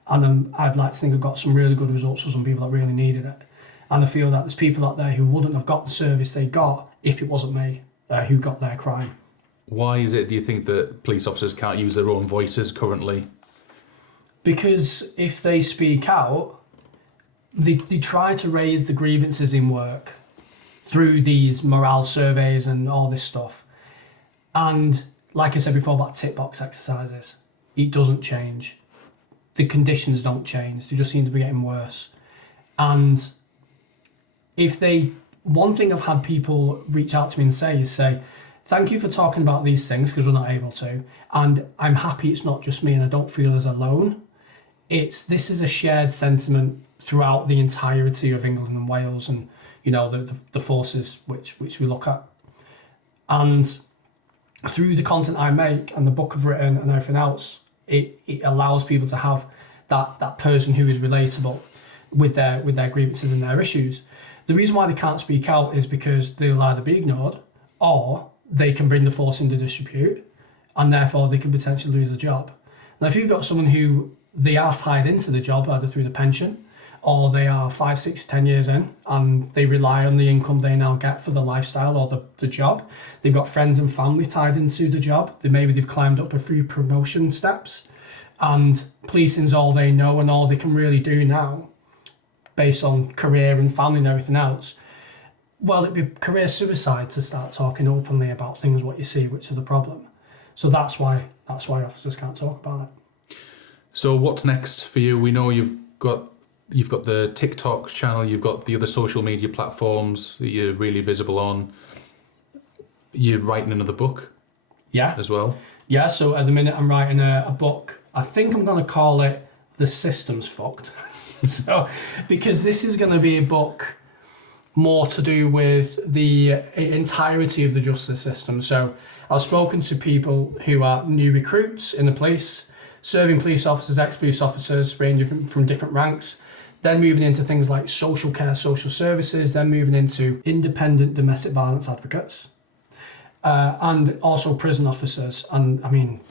And I'd like to think I got some really good results for some people that really needed it. And I feel that there's people out there who wouldn't have got the service they got if it wasn't me who got their crime. Why is it, do you think, that police officers can't use their own voices currently? Because if they speak out, they try to raise the grievances in work through these morale surveys and all this stuff. And like I said before about tick box exercises, it doesn't change. The conditions don't change. They just seem to be getting worse. And if one thing I've had people reach out to me and say is thank you for talking about these things because we're not able to. And I'm happy it's not just me and I don't feel as alone. This is a shared sentiment throughout the entirety of England and Wales and, you know, the forces which we look at. And through the content I make and the book I've written and everything else, it allows people to have that person who is relatable with their grievances and their issues. The reason why they can't speak out is because they'll either be ignored or they can bring the force into disrepute, and therefore they can potentially lose a job. Now, if you've got someone who they are tied into the job either through the pension, or they are 5, 6, 10 years in and they rely on the income they now get for the lifestyle or the job. They've got friends and family tied into the job. Maybe they've climbed up a few promotion steps, and policing's all they know and all they can really do now based on career and family and everything else. Well, it'd be career suicide to start talking openly about things, what you see, which are the problem. So that's why officers can't talk about it. So what's next for you? We know you've got the TikTok channel, you've got the other social media platforms that you're really visible on. You're writing another book, as well. Yeah. So at the minute, I'm writing a book. I think I'm going to call it "The System's Fucked." So, because this is going to be a book more to do with the entirety of the justice system. So, I've spoken to people who are new recruits in the police, serving police officers, ex-police officers, ranging from different ranks. Then moving into things like social care, social services, then moving into independent domestic violence advocates, and also prison officers. And I mean,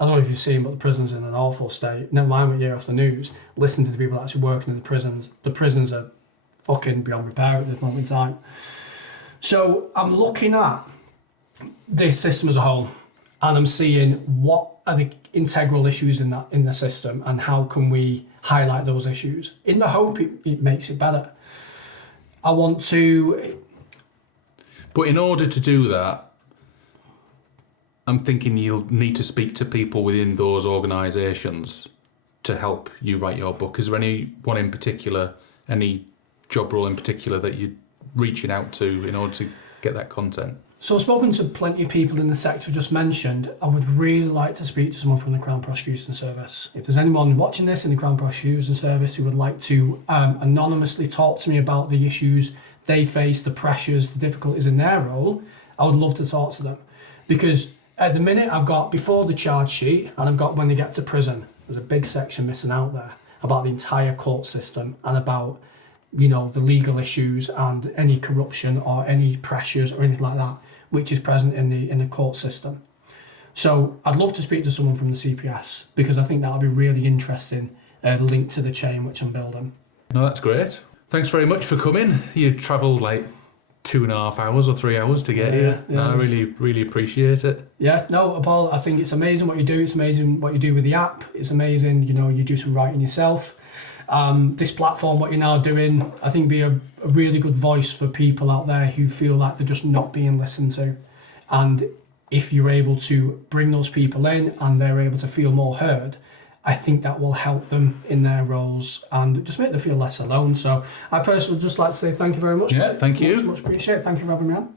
I don't know if you've seen, but the prison's in an awful state. Never mind what you hear off the news. Listen to the people actually working in the prisons. The prisons are fucking beyond repair at this moment in time. So I'm looking at the system as a whole, and I'm seeing what are the integral issues in the system, and how can we highlight those issues in the hope it makes it better. I want to... But in order to do that, I'm thinking you'll need to speak to people within those organisations to help you write your book. Is there anyone in particular, any job role in particular that you're reaching out to in order to get that content? So I've spoken to plenty of people in the sector I just mentioned. I would really like to speak to someone from the Crown Prosecution Service. If there's anyone watching this in the Crown Prosecution Service who would like to anonymously talk to me about the issues they face, the pressures, the difficulties in their role, I would love to talk to them. Because at the minute I've got before the charge sheet, and I've got when they get to prison. There's a big section missing out there about the entire court system and about, you know, the legal issues and any corruption or any pressures or anything like that, which is present in the court system. So I'd love to speak to someone from the CPS, because I think that'll be really interesting, link to the chain which I'm building. No, that's great. Thanks very much for coming. You travelled like 2.5 hours or 3 hours to get here. Yeah, I really appreciate it. Yeah, no, Paul, I think it's amazing what you do. It's amazing what you do with the app. It's amazing, you know, you do some writing yourself. This platform, what you're now doing, I think be a really good voice for people out there who feel like they're just not being listened to. And if you're able to bring those people in and they're able to feel more heard, I think that will help them in their roles and just make them feel less alone. So I personally would just like to say thank you very much. Yeah, thank you. Much appreciated. Thank you for having me on.